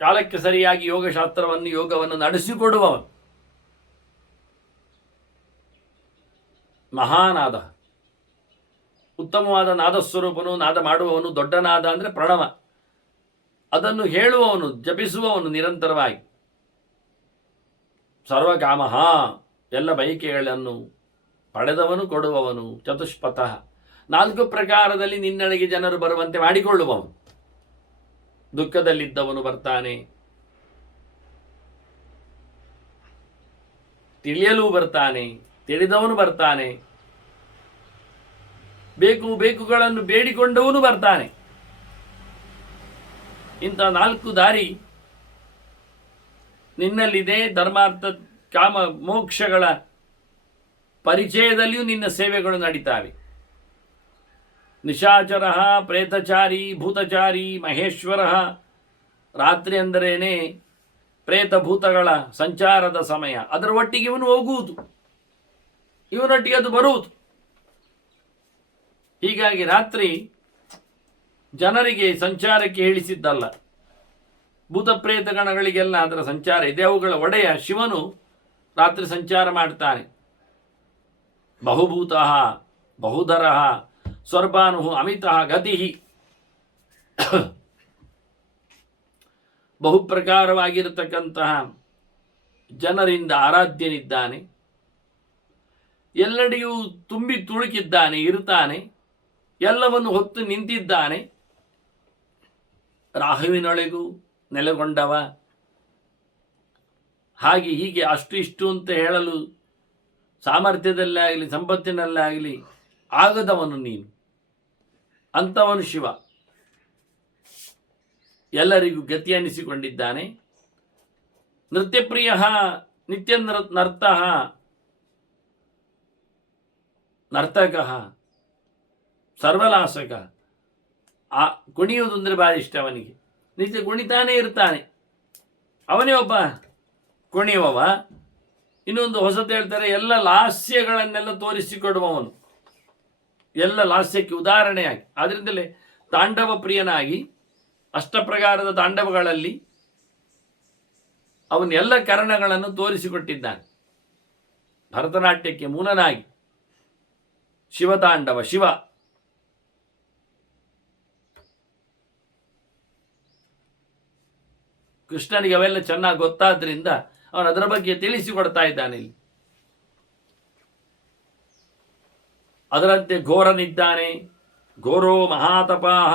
ಕಾಲಕ್ಕೆ ಸರಿಯಾಗಿ ಯೋಗವನ್ನು ನಡೆಸಿಕೊಡುವವನು, ಮಹಾನಾದ, ಉತ್ತಮವಾದ ನಾದಸ್ವರೂಪನು, ನಾದ ಮಾಡುವವನು. ದೊಡ್ಡ ನಾದ ಅಂದರೆ ಪ್ರಣವ, ಅದನ್ನು ಹೇಳುವವನು, ಜಪಿಸುವವನು ನಿರಂತರವಾಗಿ. ಸರ್ವಕಾಮಃ, ಎಲ್ಲ ಬಯಕೆಗಳನ್ನು ಪಡೆದವನು, ಕೊಡುವವನು. ಚತುಷ್ಪಥಃ, 4 ಪ್ರಕಾರದಲ್ಲಿ ನಿನ್ನಡೆಗೆ ಜನರು ಬರುವಂತೆ ಮಾಡಿಕೊಳ್ಳುವವನು. ದುಃಖದಲ್ಲಿದ್ದವನು ಬರ್ತಾನೆ, ತಿಳಿಯಲು ಬರ್ತಾನೆ, ತಿಳಿದವನು ಬರ್ತಾನೆ, ಬೇಕುಗಳನ್ನು ಬೇಡಿಕೊಂಡವನು ಬರ್ತಾನೆ. ಇಂಥ 4 ದಾರಿ ನಿನ್ನಲ್ಲಿದೆ. ಧರ್ಮಾರ್ಥ ಕಾಮ ಮೋಕ್ಷಗಳ ಪರಿಚಯದಲ್ಲಿಯೂ ನಿನ್ನ ಸೇವೆಗಳು ನಡೀತಾವೆ. ನಿಶಾಚರ, ಪ್ರೇತಚಾರಿ, ಭೂತಚಾರಿ, ಮಹೇಶ್ವರ. ರಾತ್ರಿ ಅಂದರೇನೆ ಪ್ರೇತಭೂತಗಳ ಸಂಚಾರದ ಸಮಯ. ಅದರ ಒಟ್ಟಿಗೆ ಇವನು ಹೋಗುವುದು, ಇವನೊಟ್ಟಿಗೆ ಅದು ಬರುವುದು. ಹೀಗಾಗಿ ರಾತ್ರಿ ಜನರಿಗೆ ಸಂಚಾರಕ್ಕೆ ಹೇಳಿಸಿದ್ದಲ್ಲ, ಭೂತ ಪ್ರೇತ ಗಣಗಳಿಗೆಲ್ಲ ಅದರ ಸಂಚಾರ ಇದೆ. ಅವುಗಳ ಒಡೆಯ ಶಿವನು ರಾತ್ರಿ ಸಂಚಾರ ಮಾಡ್ತಾನೆ. ಬಹುಭೂತ ಬಹುಧರ ಸ್ವರ್ಭಾನು ಅಮಿತ ಗತಿ, ಬಹುಪ್ರಕಾರವಾಗಿರತಕ್ಕಂತಹ ಜನರಿಂದ ಆರಾಧ್ಯನಿದ್ದಾನೆ. ಎಲ್ಲೆಡೆಯೂ ತುಂಬಿ ತುಳುಕಿದ್ದಾನೆ, ಇರ್ತಾನೆ, ಎಲ್ಲವನ್ನು ಹೊತ್ತು ನಿಂತಿದ್ದಾನೆ. ರಾಹುವಿನೊಳಗೂ ನೆಲೆಗೊಂಡವ. ಹಾಗೆ ಹೀಗೆ ಅಷ್ಟು ಇಷ್ಟು ಅಂತ ಹೇಳಲು ಸಾಮರ್ಥ್ಯದಲ್ಲೇ ಆಗಲಿ ಸಂಪತ್ತಿನಲ್ಲೇ ಆಗಲಿ ಆಗದವನು ನೀನು. ಅಂಥವನು ಶಿವ ಎಲ್ಲರಿಗೂ ಗತಿ ಅನ್ನಿಸಿಕೊಂಡಿದ್ದಾನೆ. ನೃತ್ಯಪ್ರಿಯ ನಿತ್ಯ ನರ್ತಕ ಸರ್ವಲಾಸಕ. ಆ ಕುಣಿಯುವುದು ಅಂದರೆ ಭಾರಿ ಇಷ್ಟ ಅವನಿಗೆ. ನಿತ್ಯ ಕುಣಿತಾನೇ ಇರ್ತಾನೆ. ಅವನೇ ಒಬ್ಬ ಕುಣಿಯುವವ. ಇನ್ನೊಂದು ಹೊಸತು ಹೇಳ್ತಾರೆ, ಎಲ್ಲ ಲಾಸ್ಯಗಳನ್ನೆಲ್ಲ ತೋರಿಸಿಕೊಡುವವನು, ಎಲ್ಲ ಲಾಸ್ಯಕ್ಕೆ ಉದಾಹರಣೆಯಾಗಿ. ಆದ್ದರಿಂದಲೇ ತಾಂಡವ ಪ್ರಿಯನಾಗಿ ಅಷ್ಟಪ್ರಕಾರದ ತಾಂಡವಗಳಲ್ಲಿ ಅವನು ಎಲ್ಲ ಕರ್ಣಗಳನ್ನು ತೋರಿಸಿಕೊಟ್ಟಿದ್ದಾನೆ. ಭರತನಾಟ್ಯಕ್ಕೆ ಮೂಲನಾಗಿ ಶಿವತಾಂಡವ, ಶಿವ ಕೃಷ್ಣನಿಗೆ ಅವೆಲ್ಲ ಚೆನ್ನಾಗಿ ಗೊತ್ತಾದ್ರಿಂದ ಅವನು ಅದರ ಬಗ್ಗೆ ತಿಳಿಸಿಕೊಡ್ತಾ ಇದ್ದಾನೆ ಇಲ್ಲಿ. ಅದರಂತೆ ಘೋರನಿದ್ದಾನೆ, ಘೋರೋ ಮಹಾತಪಾಹ,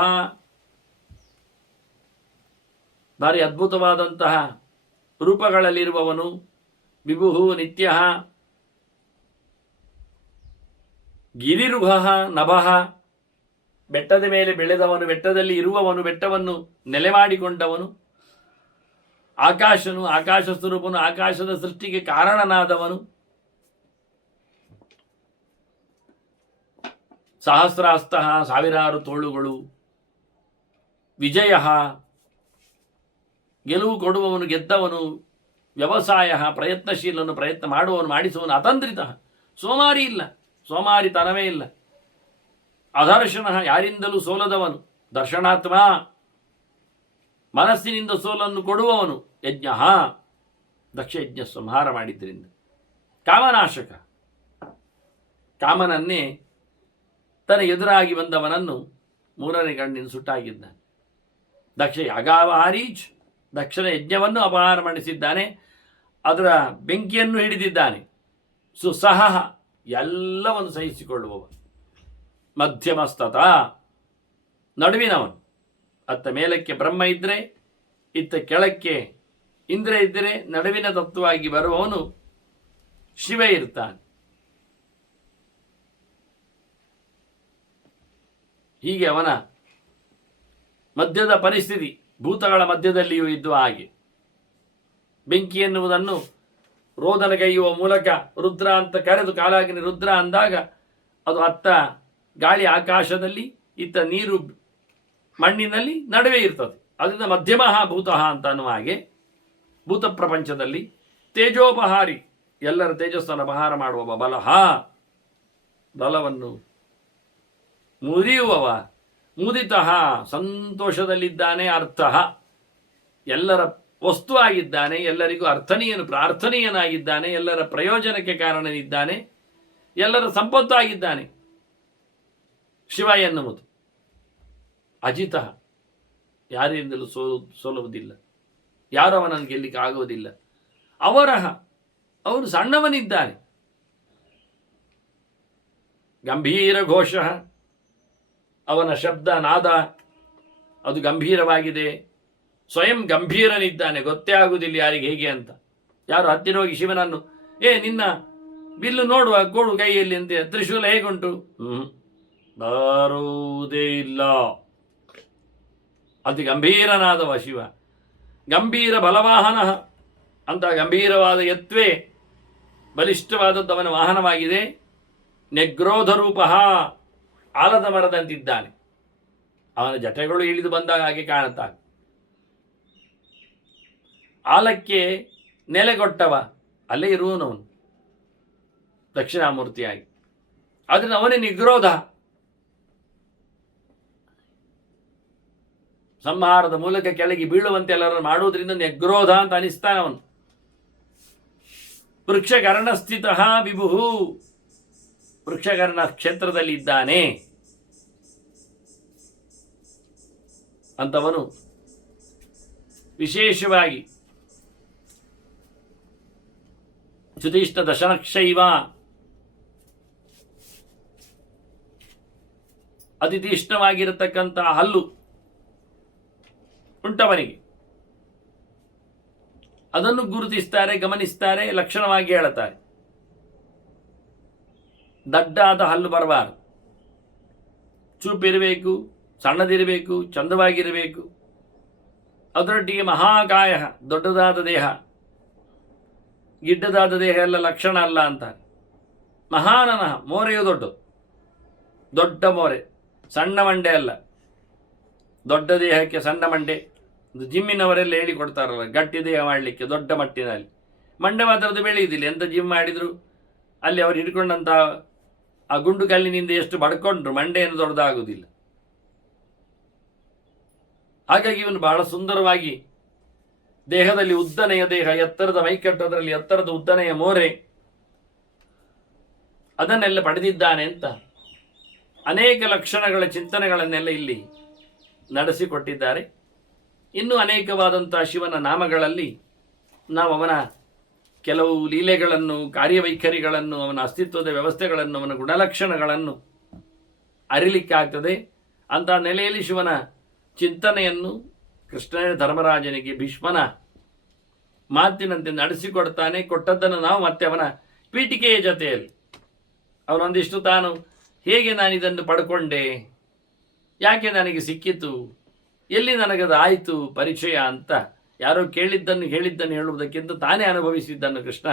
ಭಾರಿ ಅದ್ಭುತವಾದಂತಹ ರೂಪಗಳಲ್ಲಿರುವವನು. ವಿಭುಹು ನಿತ್ಯ, ಗಿರಿರುಹ ನಭಃ, ಬೆಟ್ಟದ ಮೇಲೆ ಬೆಳೆದವನು, ಬೆಟ್ಟದಲ್ಲಿ ಇರುವವನು, ಬೆಟ್ಟವನ್ನು ನೆಲೆ ಮಾಡಿಕೊಂಡವನು. ಆಕಾಶನು, ಆಕಾಶ ಸ್ವರೂಪನು, ಆಕಾಶದ ಸೃಷ್ಟಿಗೆ ಕಾರಣನಾದವನು. ಸಹಸ್ರಾಸ್ತ, ಸಾವಿರಾರು ತೋಳುಗಳು. ವಿಜಯ, ಗೆಲುವು ಕೊಡುವವನು, ಗೆದ್ದವನು. ವ್ಯವಸಾಯ, ಪ್ರಯತ್ನಶೀಲನು, ಪ್ರಯತ್ನ ಮಾಡುವವನು, ಮಾಡಿಸುವವನು. ಅತಂತ್ರಿತ, ಸೋಮಾರಿ ಇಲ್ಲ, ಸೋಮಾರಿತನವೇ ಇಲ್ಲ. ಅದರ್ಶನ, ಯಾರಿಂದಲೂ ಸೋಲದವನು. ದರ್ಶನಾತ್ಮ, ಮನಸ್ಸಿನಿಂದ ಸೋಲನ್ನು ಕೊಡುವವನು. ಯಜ್ಞ, ದಕ್ಷ ಯಜ್ಞ ಸಂಹಾರ ಮಾಡಿದ್ದರಿಂದ. ಕಾಮನಾಶಕ, ಕಾಮನನ್ನೇ ತನ್ನ ಎದುರಾಗಿ ಬಂದವನನ್ನು ಮೂರನೇ ಗಂಡಿನ ಸುಟ್ಟಾಗಿದ್ದಾನೆ. ದಕ್ಷ ಯಾಗಾವಹಾರೀಚ್, ದಕ್ಷನ ಯಜ್ಞವನ್ನು ಅಪಹಾರ ಮಾಡಿಸಿದ್ದಾನೆ, ಅದರ ಬೆಂಕಿಯನ್ನು ಹಿಡಿದಿದ್ದಾನೆ. ಸುಸಹ, ಎಲ್ಲವನ್ನು ಸಹಿಸಿಕೊಳ್ಳುವವ. ಮಧ್ಯಮಸ್ತತ, ನಡುವಿನವನು. ಅತ್ತ ಮೇಲಕ್ಕೆ ಬ್ರಹ್ಮ ಇದ್ದರೆ, ಇತ್ತ ಕೆಳಕ್ಕೆ ಇಂದ್ರ ಇದ್ದರೆ, ನಡುವಿನ ತತ್ವವಾಗಿ ಬರುವವನು ಶಿವ ಇರ್ತಾನೆ. ಹೀಗೆ ಅವನ ಮಧ್ಯದ ಪರಿಸ್ಥಿತಿ ಭೂತಗಳ ಮಧ್ಯದಲ್ಲಿಯೂ ಇದ್ದು ಹಾಗೆ. ಬೆಂಕಿ ಎನ್ನುವುದನ್ನು ರೋದನಗೈಯುವ ಮೂಲಕ ರುದ್ರ ಅಂತ ಕರೆದು ಕಾಲಾಗಿನಿ ರುದ್ರ ಅಂದಾಗ ಅದು ಅತ್ತ ಗಾಳಿ ಆಕಾಶದಲ್ಲಿ, ಇತ್ತ ನೀರು ಮಣ್ಣಿನಲ್ಲಿ ನಡುವೆ ಇರ್ತದೆ. ಅದರಿಂದ ಮಧ್ಯಮಹಾಭೂತ ಅಂತ ಅನ್ನುವ ಹಾಗೆ ಭೂತ ಪ್ರಪಂಚದಲ್ಲಿ ತೇಜೋಪಹಾರಿ, ಎಲ್ಲರ ತೇಜಸ್ಸನ್ನು ಅಪಹಾರ ಮಾಡುವವ. ಬಲಹ, ಬಲವನ್ನು ಮುರಿಯುವವ. ಮುದಿತಃ, ಸಂತೋಷದಲ್ಲಿದ್ದಾನೆ. ಅರ್ಥಃ, ಎಲ್ಲರ ವಸ್ತು ಆಗಿದ್ದಾನೆ, ಎಲ್ಲರಿಗೂ ಪ್ರಾರ್ಥನೀಯನಾಗಿದ್ದಾನೆ, ಎಲ್ಲರ ಪ್ರಯೋಜನಕ್ಕೆ ಕಾರಣನಿದ್ದಾನೆ, ಎಲ್ಲರ ಸಂಪತ್ತು ಆಗಿದ್ದಾನೆ ಶಿವ ಎನ್ನುವುದು. ಅಜಿತ, ಯಾರಿಂದಲೂ ಸೋಲುವುದಿಲ್ಲ, ಯಾರು ಅವನನ್ನು ಗೆಲ್ಲಿಕ್ಕೆ ಆಗುವುದಿಲ್ಲ. ಅವರಹ, ಅವನು ಸಣ್ಣವನಿದ್ದಾನೆ. ಗಂಭೀರ ಘೋಷ, ಅವನ ಶಬ್ದ ನಾದ ಅದು ಗಂಭೀರವಾಗಿದೆ. ಸ್ವಯಂ ಗಂಭೀರನಿದ್ದಾನೆ, ಗೊತ್ತೇ ಆಗುವುದಿಲ್ಲ ಯಾರಿಗೆ ಹೇಗೆ ಅಂತ. ಯಾರು ಹತ್ತಿರ ಹೋಗಿ ಶಿವನನ್ನು ನಿನ್ನ ಬಿಲ್ಲು ನೋಡುವ, ಕೊಡು ಕೈಯಲ್ಲಿ ಅಂತ, ತ್ರಿಶೂಲ ಹೇಗುಂಟು, ಬರುವುದೇ ಇಲ್ಲ. ಅತಿ ಗಂಭೀರನಾದವ ಶಿವ. ಗಂಭೀರ ಬಲವಾಹನ ಅಂತ, ಗಂಭೀರವಾದ ಎತ್ವೇ ಬಲಿಷ್ಠವಾದದ್ದು ಅವನ ವಾಹನವಾಗಿದೆ. ನೆಗ್ರೋಧ ರೂಪ, ಆಲದ ಮರದಂತಿದ್ದಾನೆ. ಅವನ ಜಟೆಗಳು ಇಳಿದು ಬಂದಾಗ ಹಾಗೆ ಕಾಣುತ್ತಾನೆ. ಆಲಕ್ಕೆ ನೆಲೆಗೊಟ್ಟವ, ಅಲ್ಲೇ ಇರುವನವನು ದಕ್ಷಿಣಾಮೂರ್ತಿಯಾಗಿ. ಆದ್ದರಿಂದ ಅವನೇ ನಿಗ್ರೋಧ. ಸಂಹಾರದ ಮೂಲಕ ಕೆಳಗೆ ಬೀಳುವಂತೆ ಎಲ್ಲರನ್ನು ಮಾಡುವುದರಿಂದ ನ್ಯಗ್ರೋಧ ಅಂತ ಅನಿಸ್ತಾನೆ ಅವನು. ವೃಕ್ಷಕರ್ಣ ಸ್ಥಿತ ವಿಭು, ವೃಕ್ಷಕರ್ಣ ಕ್ಷೇತ್ರದಲ್ಲಿ ಇದ್ದಾನೆ ಅಂತವನು ವಿಶೇಷವಾಗಿ ಚ್ಯುತಿಷ್ಣ ದಶನಕ್ಷೈವ ಅತಿ ತೀಕ್ಷ್ಣವಾಗಿರತಕ್ಕಂತಹ ಹಲ್ಲು ಉಂಟವನಿಗೆ. ಅದನ್ನು ಗುರುತಿಸ್ತಾರೆ, ಗಮನಿಸ್ತಾರೆ, ಲಕ್ಷಣವಾಗಿ ಹೇಳುತ್ತಾರೆ. ದಡ್ಡಾದ ಹಲ್ಲು ಬರಬಾರದು, ಚೂಪಿರಬೇಕು, ಸಣ್ಣದಿರಬೇಕು, ಚಂದವಾಗಿರಬೇಕು. ಅದರೊಟ್ಟಿಗೆ ಮಹಾಕಾಯ, ದೊಡ್ಡದಾದ ದೇಹ, ಗಿಡ್ಡದಾದ ದೇಹ ಎಲ್ಲ ಲಕ್ಷಣ ಅಲ್ಲ ಅಂತಾರೆ. ಮಹಾನನ, ಮೋರೆಯು ದೊಡ್ಡದು, ದೊಡ್ಡ ಮೋರೆ, ಸಣ್ಣ ಮಂಡೆ ಅಲ್ಲ. ದೊಡ್ಡ ದೇಹಕ್ಕೆ ಸಣ್ಣ ಮಂಡೆ, ಜಿಮ್ಮಿನವರೆಲ್ಲ ಹೇಳಿಕೊಡ್ತಾರಲ್ಲ, ಗಟ್ಟಿ ದೇಹ ಮಾಡಲಿಕ್ಕೆ ದೊಡ್ಡ ಮಟ್ಟಿನಲ್ಲಿ. ಮಂಡೆ ಮಾತ್ರದ್ದು ಬೆಳೆಯುವುದಿಲ್ಲ. ಎಂತ ಜಿಮ್ ಮಾಡಿದ್ರು ಅಲ್ಲಿ ಅವರು ಹಿಡ್ಕೊಂಡಂಥ ಆ ಗುಂಡು ಕಲ್ಲಿನಿಂದ ಎಷ್ಟು ಬಡ್ಕೊಂಡ್ರು ಮಂಡೆಯನ್ನು ದೊಡ್ಡದಾಗುವುದಿಲ್ಲ. ಹಾಗಾಗಿ ಇವನು ಬಹಳ ಸುಂದರವಾಗಿ ದೇಹದಲ್ಲಿ ಉದ್ದನೆಯ ದೇಹ, ಎತ್ತರದ ಮೈಕಟ್ಟು, ಅದರಲ್ಲಿ ಎತ್ತರದ ಉದ್ದನೆಯ ಮೋರೆ, ಅದನ್ನೆಲ್ಲ ಪಡೆದಿದ್ದಾನೆ ಅಂತ ಅನೇಕ ಲಕ್ಷಣಗಳ ಚಿಂತನೆಗಳನ್ನೆಲ್ಲ ಇಲ್ಲಿ ನಡೆಸಿಕೊಟ್ಟಿದ್ದಾರೆ. ಇನ್ನೂ ಅನೇಕವಾದಂಥ ಶಿವನ ನಾಮಗಳಲ್ಲಿ ನಾವು ಅವನ ಕೆಲವು ಲೀಲೆಗಳನ್ನು, ಕಾರ್ಯವೈಖರಿಗಳನ್ನು, ಅವನ ಅಸ್ತಿತ್ವದ ವ್ಯವಸ್ಥೆಗಳನ್ನು, ಅವನ ಗುಣಲಕ್ಷಣಗಳನ್ನು ಅರಿಲಿಕ್ಕಾಗ್ತದೆ. ಅಂಥ ನೆಲೆಯಲ್ಲಿ ಶಿವನ ಚಿಂತನೆಯನ್ನು ಕೃಷ್ಣನೇ ಧರ್ಮರಾಜನಿಗೆ ಭೀಷ್ಮನ ಮಾತಿನಂತೆ ನಡೆಸಿಕೊಡ್ತಾನೆ. ಕೊಟ್ಟದ್ದನ್ನು ನಾವು ಮತ್ತೆ ಅವನ ಪೀಠಿಕೆಯ ಜೊತೆಯಲ್ಲಿ ಅವನೊಂದಿಷ್ಟು ತಾನು ಹೇಗೆ ನಾನಿದನ್ನು ಪಡ್ಕೊಂಡೆ, ಯಾಕೆ ನನಗೆ ಸಿಕ್ಕಿತು, ಎಲ್ಲಿ ನನಗದು ಆಯಿತು ಪರಿಚಯ ಅಂತ ಯಾರೋ ಕೇಳಿದ್ದನ್ನು ಹೇಳಿದ್ದನ್ನು ಹೇಳುವುದಕ್ಕಿಂತ ತಾನೇ ಅನುಭವಿಸಿದ್ದನ್ನು ಕೃಷ್ಣ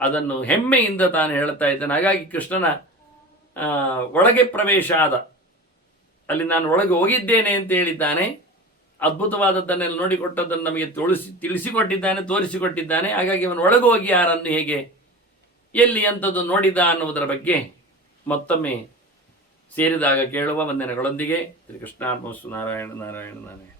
ಅದನ್ನು ಹೆಮ್ಮೆಯಿಂದ ತಾನು ಹೇಳ್ತಾ ಇದ್ದಾನೆ. ಹಾಗಾಗಿ ಕೃಷ್ಣನ ಒಳಗೆ ಪ್ರವೇಶ ಆದ, ಅಲ್ಲಿ ನಾನು ಒಳಗೆ ಹೋಗಿದ್ದೇನೆ ಅಂತ ಹೇಳಿದ್ದಾನೆ. ಅದ್ಭುತವಾದದ್ದನ್ನೆಲ್ಲ ನೋಡಿಕೊಟ್ಟದ್ದನ್ನು ನಮಗೆ ತಿಳಿಸಿಕೊಟ್ಟಿದ್ದಾನೆ, ತೋರಿಸಿಕೊಟ್ಟಿದ್ದಾನೆ. ಹಾಗಾಗಿ ಅವನು ಒಳಗೆ ಹೋಗಿ ಯಾರನ್ನು ಹೇಗೆ, ಎಲ್ಲಿ ಎಂಥದ್ದು ನೋಡಿದ ಅನ್ನುವುದರ ಬಗ್ಗೆ ಮತ್ತೊಮ್ಮೆ ಸೇರಿದಾಗ ಕೇಳುವ ವಂದನೆಗಳೊಂದಿಗೆ ಶ್ರೀ ಕೃಷ್ಣಾರ್ಪಣಮಸ್ತು. ನಾರಾಯಣ ನಾರಾಯಣ ನಾರಾಯಣ.